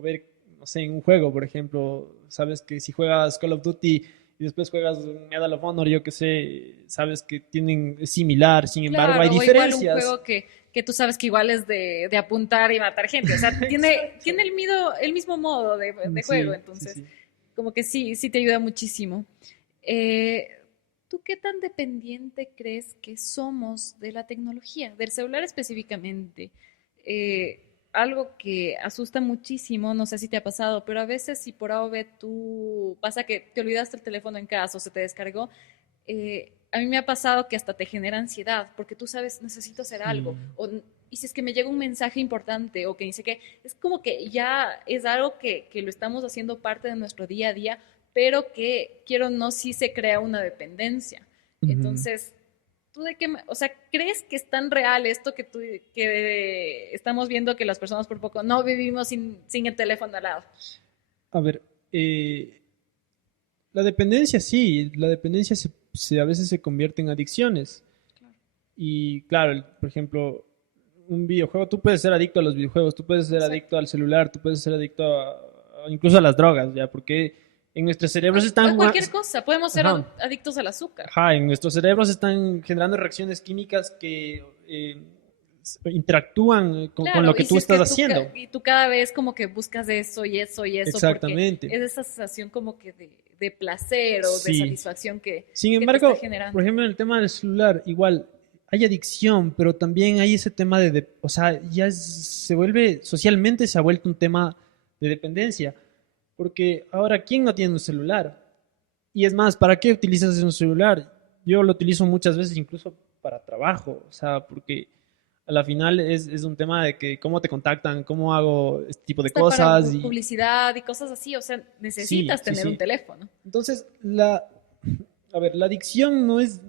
ver, no sé, en un juego, por ejemplo, sabes que si juegas Call of Duty y después juegas Medal of Honor, yo qué sé, sabes que tienen es similar, sin embargo hay Claro, o igual un diferencias. juego que tú sabes que igual es de apuntar y matar gente. O sea, tiene el mismo modo de juego, Sí, sí, entonces sí. como que sí, sí te ayuda muchísimo. Eh, ¿Tú qué tan dependiente crees que somos de la tecnología, del celular específicamente? Algo que asusta muchísimo, no sé si te ha pasado, pero a veces si por A o B tú pasa que te olvidaste el teléfono en casa o se te descargó, a mí me ha pasado que hasta te genera ansiedad, porque tú sabes, necesito hacer algo, Sí. y si es que me llega un mensaje importante o que dice que es como que ya es algo que lo estamos haciendo parte de nuestro día a día, pero que quiero o no, sí se crea una dependencia. Ujú. Entonces, ¿tú de qué, o sea, crees que es tan real esto que estamos viendo que las personas por poco no vivimos sin el teléfono al lado? A ver, la dependencia sí, la dependencia a veces se convierte en adicciones. Y claro, por ejemplo, un videojuego, tú puedes ser adicto a los videojuegos, tú puedes ser adicto Exacto. al celular, tú puedes ser adicto incluso a las drogas, ¿ya? Porque en nuestros cerebros A están, cualquier cosa, podemos ser ajá, adictos al azúcar. ajá, en nuestros cerebros están generando reacciones químicas que interactúan con lo Claro, que y si tú es que estás haciendo. y tú cada vez como que buscas eso y eso y eso, porque Exactamente. es esa sensación como que de placer o de Sí. satisfacción Sin que te está embargo, por generando. ejemplo, en el tema del celular, igual hay adicción, pero también hay ese tema o sea, se vuelve, socialmente se ha vuelto un tema de dependencia, porque ahora, ¿quién no tiene un celular? Y es más, ¿para qué utilizas un celular? Yo lo utilizo muchas veces incluso para trabajo, o sea, porque a la final es un tema de que cómo te contactan, cómo hago este tipo de Hasta para cosas y publicidad y cosas así, o sea, sí, necesitas sí, tener un sí. teléfono. Entonces, a ver, la adicción no es,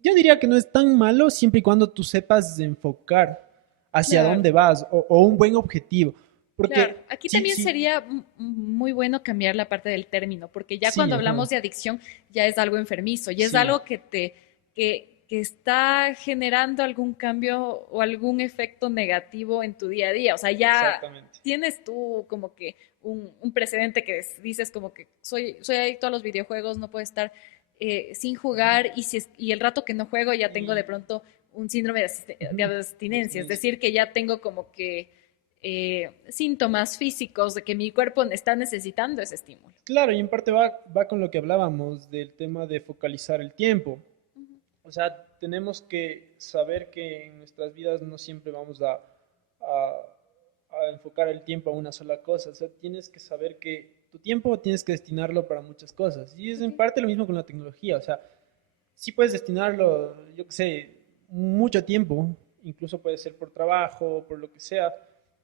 yo diría que no es tan malo siempre y cuando tú sepas enfocar hacia Claro. dónde vas o un buen objetivo. Claro, Porque aquí sí, también sí, sería muy bueno cambiar la parte del término, porque ya sí, cuando ajá, hablamos de adicción ya es algo enfermizo, ya es sí, algo que está generando algún cambio o algún efecto negativo en tu día a día. O sea, ya exactamente. tienes tú como que un precedente que dices como que soy adicto a los videojuegos, no puedo estar sin jugar y, y el rato que no juego ya tengo de Y, pronto un síndrome de ujú, abstinencia, es abstinencia. decir, que ya tengo como que síntomas físicos de que mi cuerpo está necesitando ese estímulo. Claro, y en parte va con lo que hablábamos del tema de focalizar el tiempo. O sea, tenemos que saber que en nuestras vidas no siempre vamos a enfocar el tiempo a una sola cosa. O sea, tienes que saber que tu tiempo tienes que destinarlo para muchas cosas. Y es en Okay. parte lo mismo con la tecnología. O sea, sí puedes destinarlo, yo qué sé, mucho tiempo, incluso puede ser por trabajo, por lo que sea,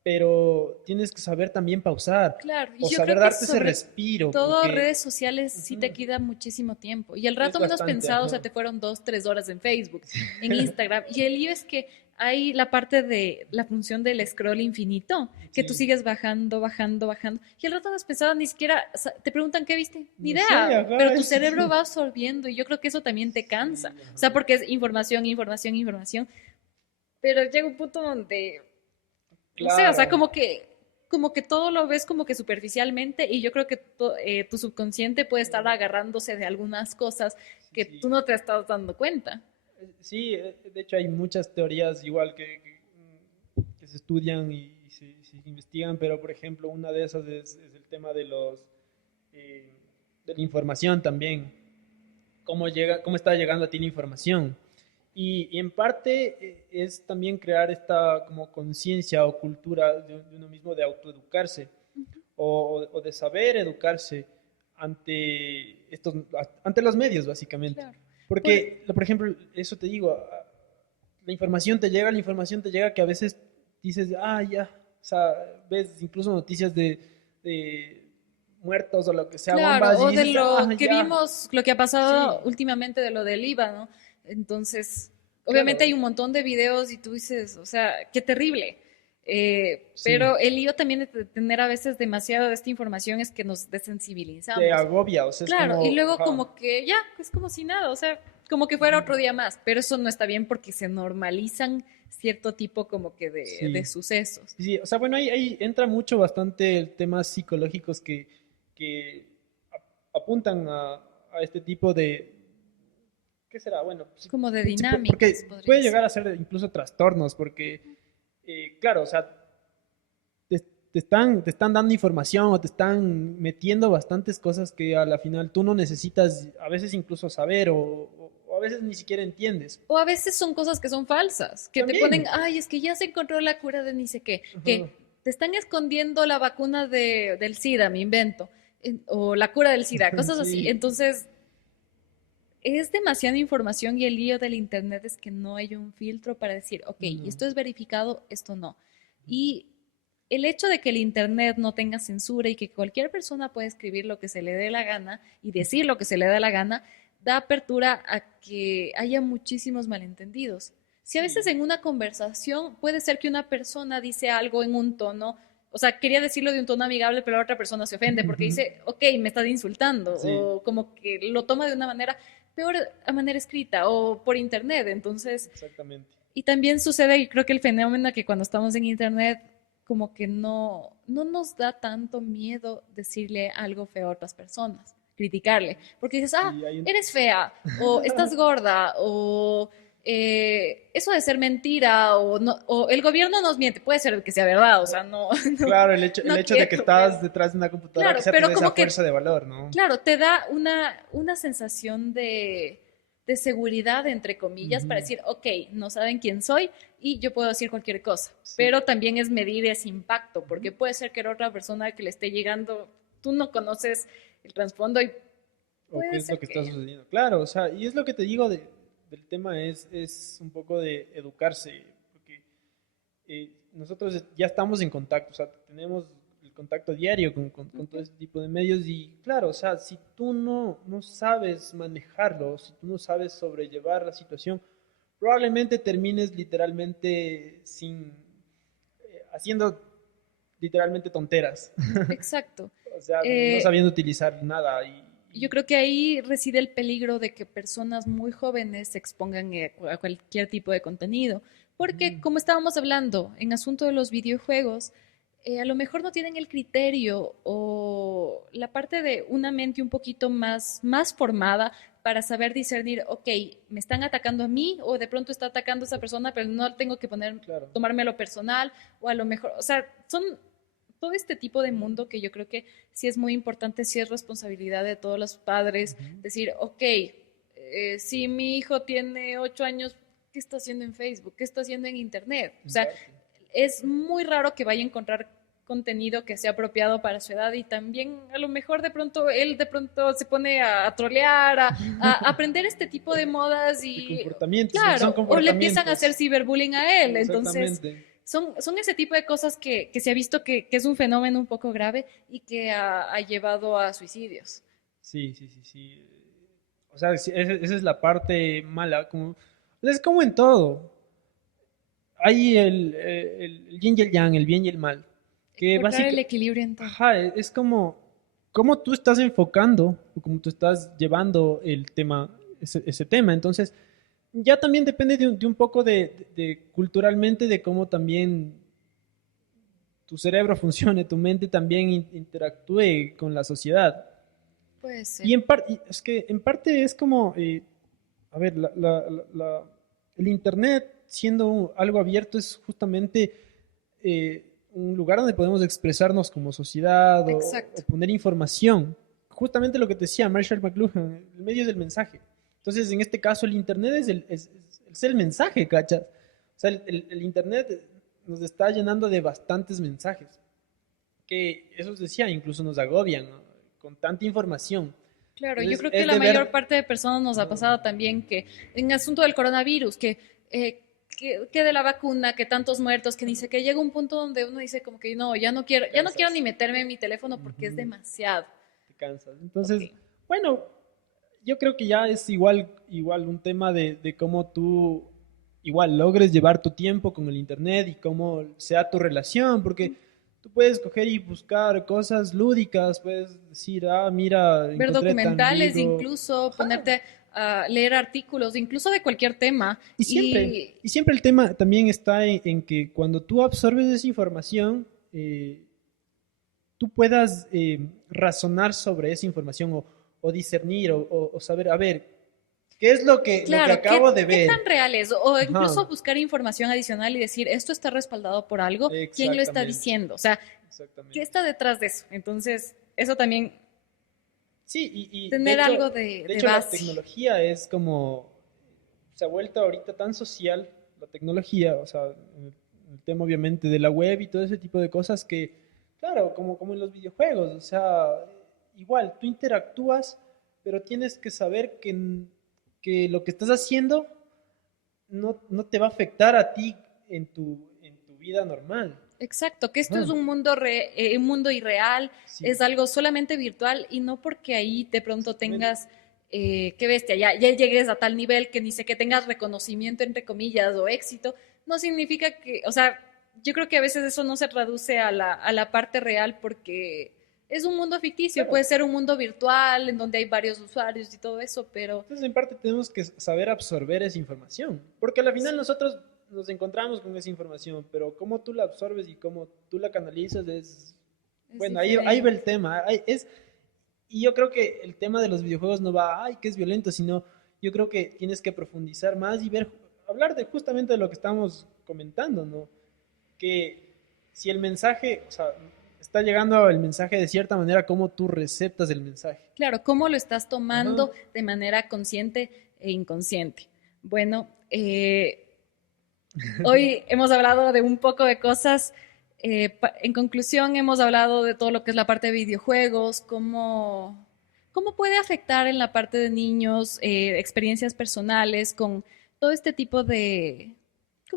pero tienes que saber también pausar Claro, y o yo saber creo que darte ese sobre respiro, todo porque redes sociales sí te ujú, quita muchísimo tiempo. Y el es rato menos bastante, pensado, o sea, ajá. te fueron 2, 3 horas en Facebook, en Instagram. Y el lío es que hay la parte de la función del scroll infinito, que tú Sí, sigues bajando, bajando, bajando. Y el rato no has pensado ni siquiera, te preguntan qué viste, ni no sé, idea, pero ajá, tu sí, cerebro va absorbiendo y yo creo que eso también te cansa. sí, O sea, ajá. porque es información, información, información. Pero llega un punto donde no sé, o sea, Claro, como que todo lo ves como que superficialmente y yo creo que tu subconsciente puede estar agarrándose de algunas cosas sí, que tú sí. no te estás dando cuenta. Sí, de hecho hay muchas teorías igual que se estudian y se investigan, pero por ejemplo una de esas es el tema eh, de la información también, cómo está llegando a ti la información. Y en parte es también crear esta como conciencia o cultura de uno mismo de autoeducarse o de saber educarse ante los medios, básicamente. Claro. Porque, por ejemplo, eso te digo, la información te llega que a veces dices, ah, ya, o sea, ves incluso noticias de muertos o lo que sea, Claro, bombas, y o de dices, lo ah, que ya, vimos, lo que ha pasado sí, últimamente de lo del IVA, ¿no? Entonces, obviamente claro, hay un montón de videos y tú dices, o sea, qué terrible. sí, Pero el lío también de tener a veces demasiado de esta información es que nos te desensibilizamos. agobia, o sea, es Claro, y como, luego ajá, como que ya, es como si nada, o sea, como que fuera otro día más, pero eso no está bien porque se normalizan cierto tipo como que de sí. sucesos. Sí, o sea, bueno, ahí entra mucho bastante temas psicológicos que apuntan a este tipo de, ¿qué será? Bueno, sí, Como de sí, dinámicas, porque podría puede ser. llegar a ser incluso trastornos, porque, claro, o sea, te están dando información o te están metiendo bastantes cosas que a la final tú no necesitas a veces incluso saber o a veces ni siquiera entiendes. O a veces son cosas que son falsas, que te ponen, También. ay, es que ya se encontró la cura de ni sé qué, Ajá, que te están escondiendo la vacuna del SIDA, me invento, o la cura del SIDA, cosas así. sí, Entonces, es demasiada información y el lío del Internet es que no hay un filtro para decir, ok, no, esto es verificado, esto no. Y el hecho de que el Internet no tenga censura y que cualquier persona pueda escribir lo que se le dé la gana y decir lo que se le dé la gana, da apertura a que haya muchísimos malentendidos. Si a veces sí, en una conversación puede ser que una persona dice algo en un tono, o sea, quería decirlo de un tono amigable, pero la otra persona se ofende porque dice, ok, me estás insultando, sí, o como que lo toma de una manera peor a manera escrita o por internet. Entonces, exactamente. y también sucede, y creo que el fenómeno que cuando estamos en internet, como que no nos da tanto miedo decirle algo feo a otras personas, criticarle, porque dices, ah, Sí, hay un... eres fea, o estás gorda, o eso de ser mentira, o, no, o el gobierno nos miente, puede ser que sea verdad, o sea, no, no, Claro, el no hecho de que quiero, pero estás detrás de una computadora claro, quizá te pero dé esa como fuerza que de valor, ¿no? claro, te da una sensación de seguridad, entre comillas, para Ujú, decir, ok, no saben quién soy y yo puedo decir cualquier cosa. sí. Pero también es medir ese impacto, porque Ujú. puede ser que la otra persona que le esté llegando, tú no conoces el trasfondo y ¿O qué puede es lo ser que está que... sucediendo? Claro, o sea, y es lo que te digo del tema, es un poco de educarse, porque nosotros ya estamos en contacto, o sea, tenemos el contacto diario con todo Ujú. este tipo de medios y claro, o sea, si tú no sabes manejarlo, si tú no sabes sobrellevar la situación, probablemente termines literalmente haciendo literalmente tonteras, Exacto. o sea, no Eh, sabiendo utilizar nada Yo creo que ahí reside el peligro de que personas muy jóvenes se expongan a cualquier tipo de contenido. Porque, Ujú, como estábamos hablando, en asunto de los videojuegos, a lo mejor no tienen el criterio o la parte de una mente un poquito más formada para saber discernir, ok, me están atacando a mí o de pronto está atacando a esa persona, pero no tengo que claro. tomarme a lo personal o a lo mejor, o sea, son todo este tipo de mundo que yo creo que sí es muy importante, sí es responsabilidad de todos los padres Ujú. decir, ok, si mi hijo tiene 8 años, ¿qué está haciendo en Facebook? ¿Qué está haciendo en Internet? O En sea, parte. es muy raro que vaya a encontrar contenido que sea apropiado para su edad y también a lo mejor de pronto él de pronto se pone a trolear, a aprender este tipo de modas De y comportamientos, porque son claro, o le empiezan a hacer comportamientos. ciberbullying a él. Entonces, Exactamente. son ese tipo de cosas que se ha visto que es un fenómeno un poco grave y que ha llevado a suicidios. Sí, sí, sí, sí. O sea, sí, esa es la parte mala. Es como en todo. Hay el yin y el yang, el bien y el mal. Que Encontrar el básicamente, equilibrio en todo. ajá, es como cómo tú estás enfocando o cómo tú estás llevando el tema, ese tema. Entonces, ya también depende de un poco de culturalmente de cómo también tu cerebro funcione, tu mente también interactúe con la sociedad. Puede ser. Y es que en parte es como, a ver, el Internet siendo algo abierto es justamente un lugar donde podemos expresarnos como sociedad o Exacto. poner información. Justamente lo que te decía Marshall McLuhan, el medio del mensaje. Entonces, en este caso, el Internet es el es el mensaje, ¿cachas? O sea, el Internet nos está llenando de bastantes mensajes, que eso decía, incluso nos agobian, ¿no? Con tanta información. Claro, yo Entonces, creo que es la de mayor ver, parte de personas nos ha ajá, pasado también que en asunto del coronavirus, que de la vacuna, que tantos muertos, que dice que llega un punto donde uno dice como que no, te ya no quiero cansas, ni meterme en mi teléfono porque es ujú, demasiado. te cansas. Ok. Entonces, bueno, yo creo que ya es igual un tema de cómo tú igual logres llevar tu tiempo con el internet y cómo sea tu relación, porque tú puedes coger y buscar cosas lúdicas, puedes decir, ah, mira, Ver encontré tal documentales, libro. incluso Ajá. ponerte a leer artículos, incluso de cualquier tema. Y siempre, Y y siempre el tema también está en que cuando tú absorbes esa información, tú puedas razonar sobre esa información o discernir o saber, a ver, ¿qué es lo que claro, acabo de qué tan ver? real es? O Ajá, incluso buscar información adicional y decir, esto está respaldado por algo, ¿quién lo está exactamente, diciendo? O sea, ¿qué exactamente. está detrás de eso? Entonces, eso también, Sí, y tener algo de, de de hecho la base. tecnología es como, se ha vuelto ahorita tan social, la tecnología, o sea, el tema obviamente de la web y todo ese tipo de cosas que, claro, como en los videojuegos, o sea, igual, tú interactúas, pero tienes que saber que lo que estás haciendo no te va a afectar a ti en tu vida normal. Exacto, que esto es Ajá, un mundo irreal, sí, es algo solamente virtual y no porque ahí de pronto exactamente. tengas, qué bestia, ya llegues a tal nivel que ni sé que tengas reconocimiento entre comillas o éxito, no significa que, o sea, yo creo que a veces eso no se traduce a la parte real porque es un mundo ficticio, Claro. puede ser un mundo virtual en donde hay varios usuarios y todo eso, pero Entonces, en parte tenemos que saber absorber esa información, porque al final sí, nosotros nos encontramos con esa información, pero cómo tú la absorbes y cómo tú la canalizas es, es bueno, ahí va diferente. el tema. Y yo creo que el tema de los videojuegos no va, ay, que es violento, sino yo creo que tienes que profundizar más y ver, hablar de justamente de lo que estamos comentando, ¿no? Que si el mensaje, o sea, está llegando el mensaje de cierta manera, cómo tú receptas el mensaje. Claro, ¿cómo lo estás Ajá. tomando de manera consciente e inconsciente? Bueno, hoy hemos hablado de un poco de cosas. En conclusión, hemos hablado de todo lo que es la parte de videojuegos, cómo puede afectar en la parte de niños, experiencias personales con todo con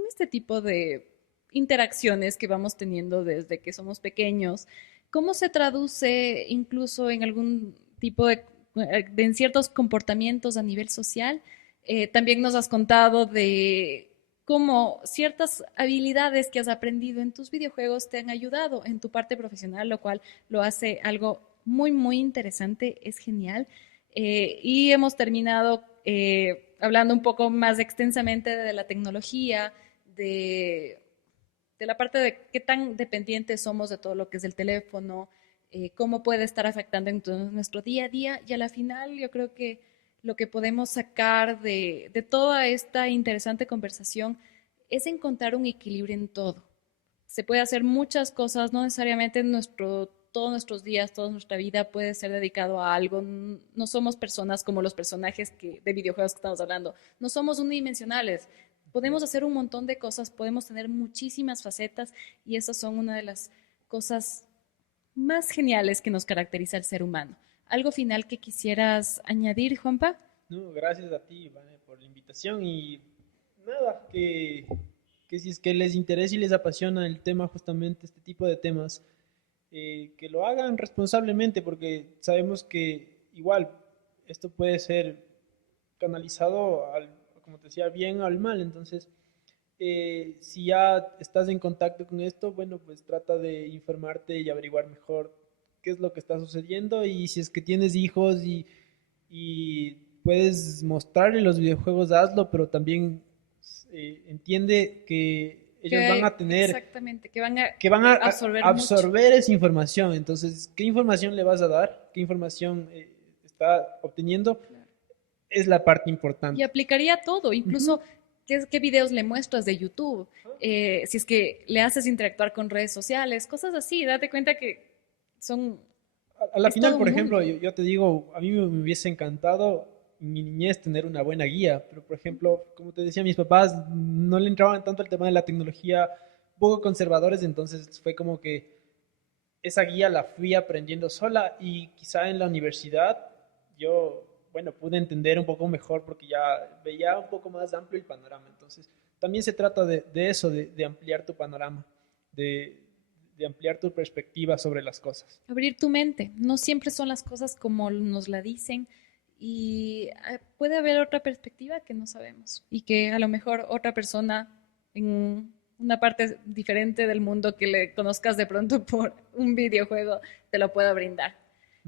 este tipo de interacciones que vamos teniendo desde que somos pequeños. ¿Cómo se traduce incluso en algún tipo en ciertos comportamientos a nivel social? También nos has contado de cómo ciertas habilidades que has aprendido en tus videojuegos te han ayudado en tu parte profesional, lo cual lo hace algo muy, muy interesante, es genial. Y hemos terminado hablando un poco más extensamente de la tecnología, de, de la parte de qué tan dependientes somos de todo lo que es el teléfono, cómo puede estar afectando en nuestro día a día y a la final yo creo que lo que podemos sacar de toda esta interesante conversación es encontrar un equilibrio en todo. Se puede hacer muchas cosas, no necesariamente todos nuestros días, toda nuestra vida puede ser dedicado a algo. No somos personas como los personajes de videojuegos que estamos hablando. No somos unidimensionales. Podemos hacer un montón de cosas, podemos tener muchísimas facetas y esas son una de las cosas más geniales que nos caracteriza al ser humano. ¿Algo final que quisieras añadir, Juanpa? No, gracias a ti, Vane, por la invitación y nada, que si es que les interesa y les apasiona el tema, justamente este tipo de temas, que lo hagan responsablemente porque sabemos que igual esto puede ser canalizado como te decía, bien o al mal. Entonces, si ya estás en contacto con esto, bueno, pues trata de informarte y averiguar mejor qué es lo que está sucediendo y si es que tienes hijos y puedes mostrarle los videojuegos, hazlo, pero también entiende que ellos van a tener, Exactamente, que van a que van a absorber mucho. absorber esa información. Entonces, ¿qué información le vas a dar? ¿Qué información está obteniendo? Es la parte Y importante. aplicaría todo, Ujú. incluso qué videos le muestras de YouTube, si es que le haces interactuar con redes sociales, cosas así, date cuenta que A la es final, todo por un ejemplo, mundo. yo te digo, a mí me hubiese encantado, en mi niñez tener una buena guía, pero por ejemplo, como te decía, mis papás no le entraban tanto al tema de la tecnología, un poco conservadores, entonces fue como que esa guía la fui aprendiendo sola y quizá en la universidad yo, bueno, pude entender un poco mejor porque ya veía un poco más amplio el panorama. Entonces, también se trata de eso, de ampliar tu panorama, de, de ampliar tu perspectiva sobre las cosas. Abrir tu mente. No siempre son las cosas como nos la dicen y puede haber otra perspectiva que no sabemos y que a lo mejor otra persona en una parte diferente del mundo que le conozcas de pronto por un videojuego te lo pueda brindar.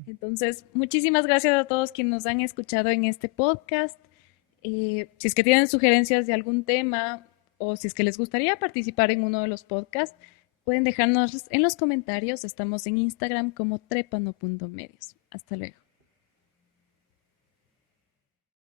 Entonces, muchísimas gracias a todos quienes nos han escuchado en este podcast. Si es que tienen sugerencias de algún tema o si es que les gustaría participar en uno de los podcasts, pueden dejarnos en los comentarios. Estamos en Instagram como trepano.medios. Hasta luego.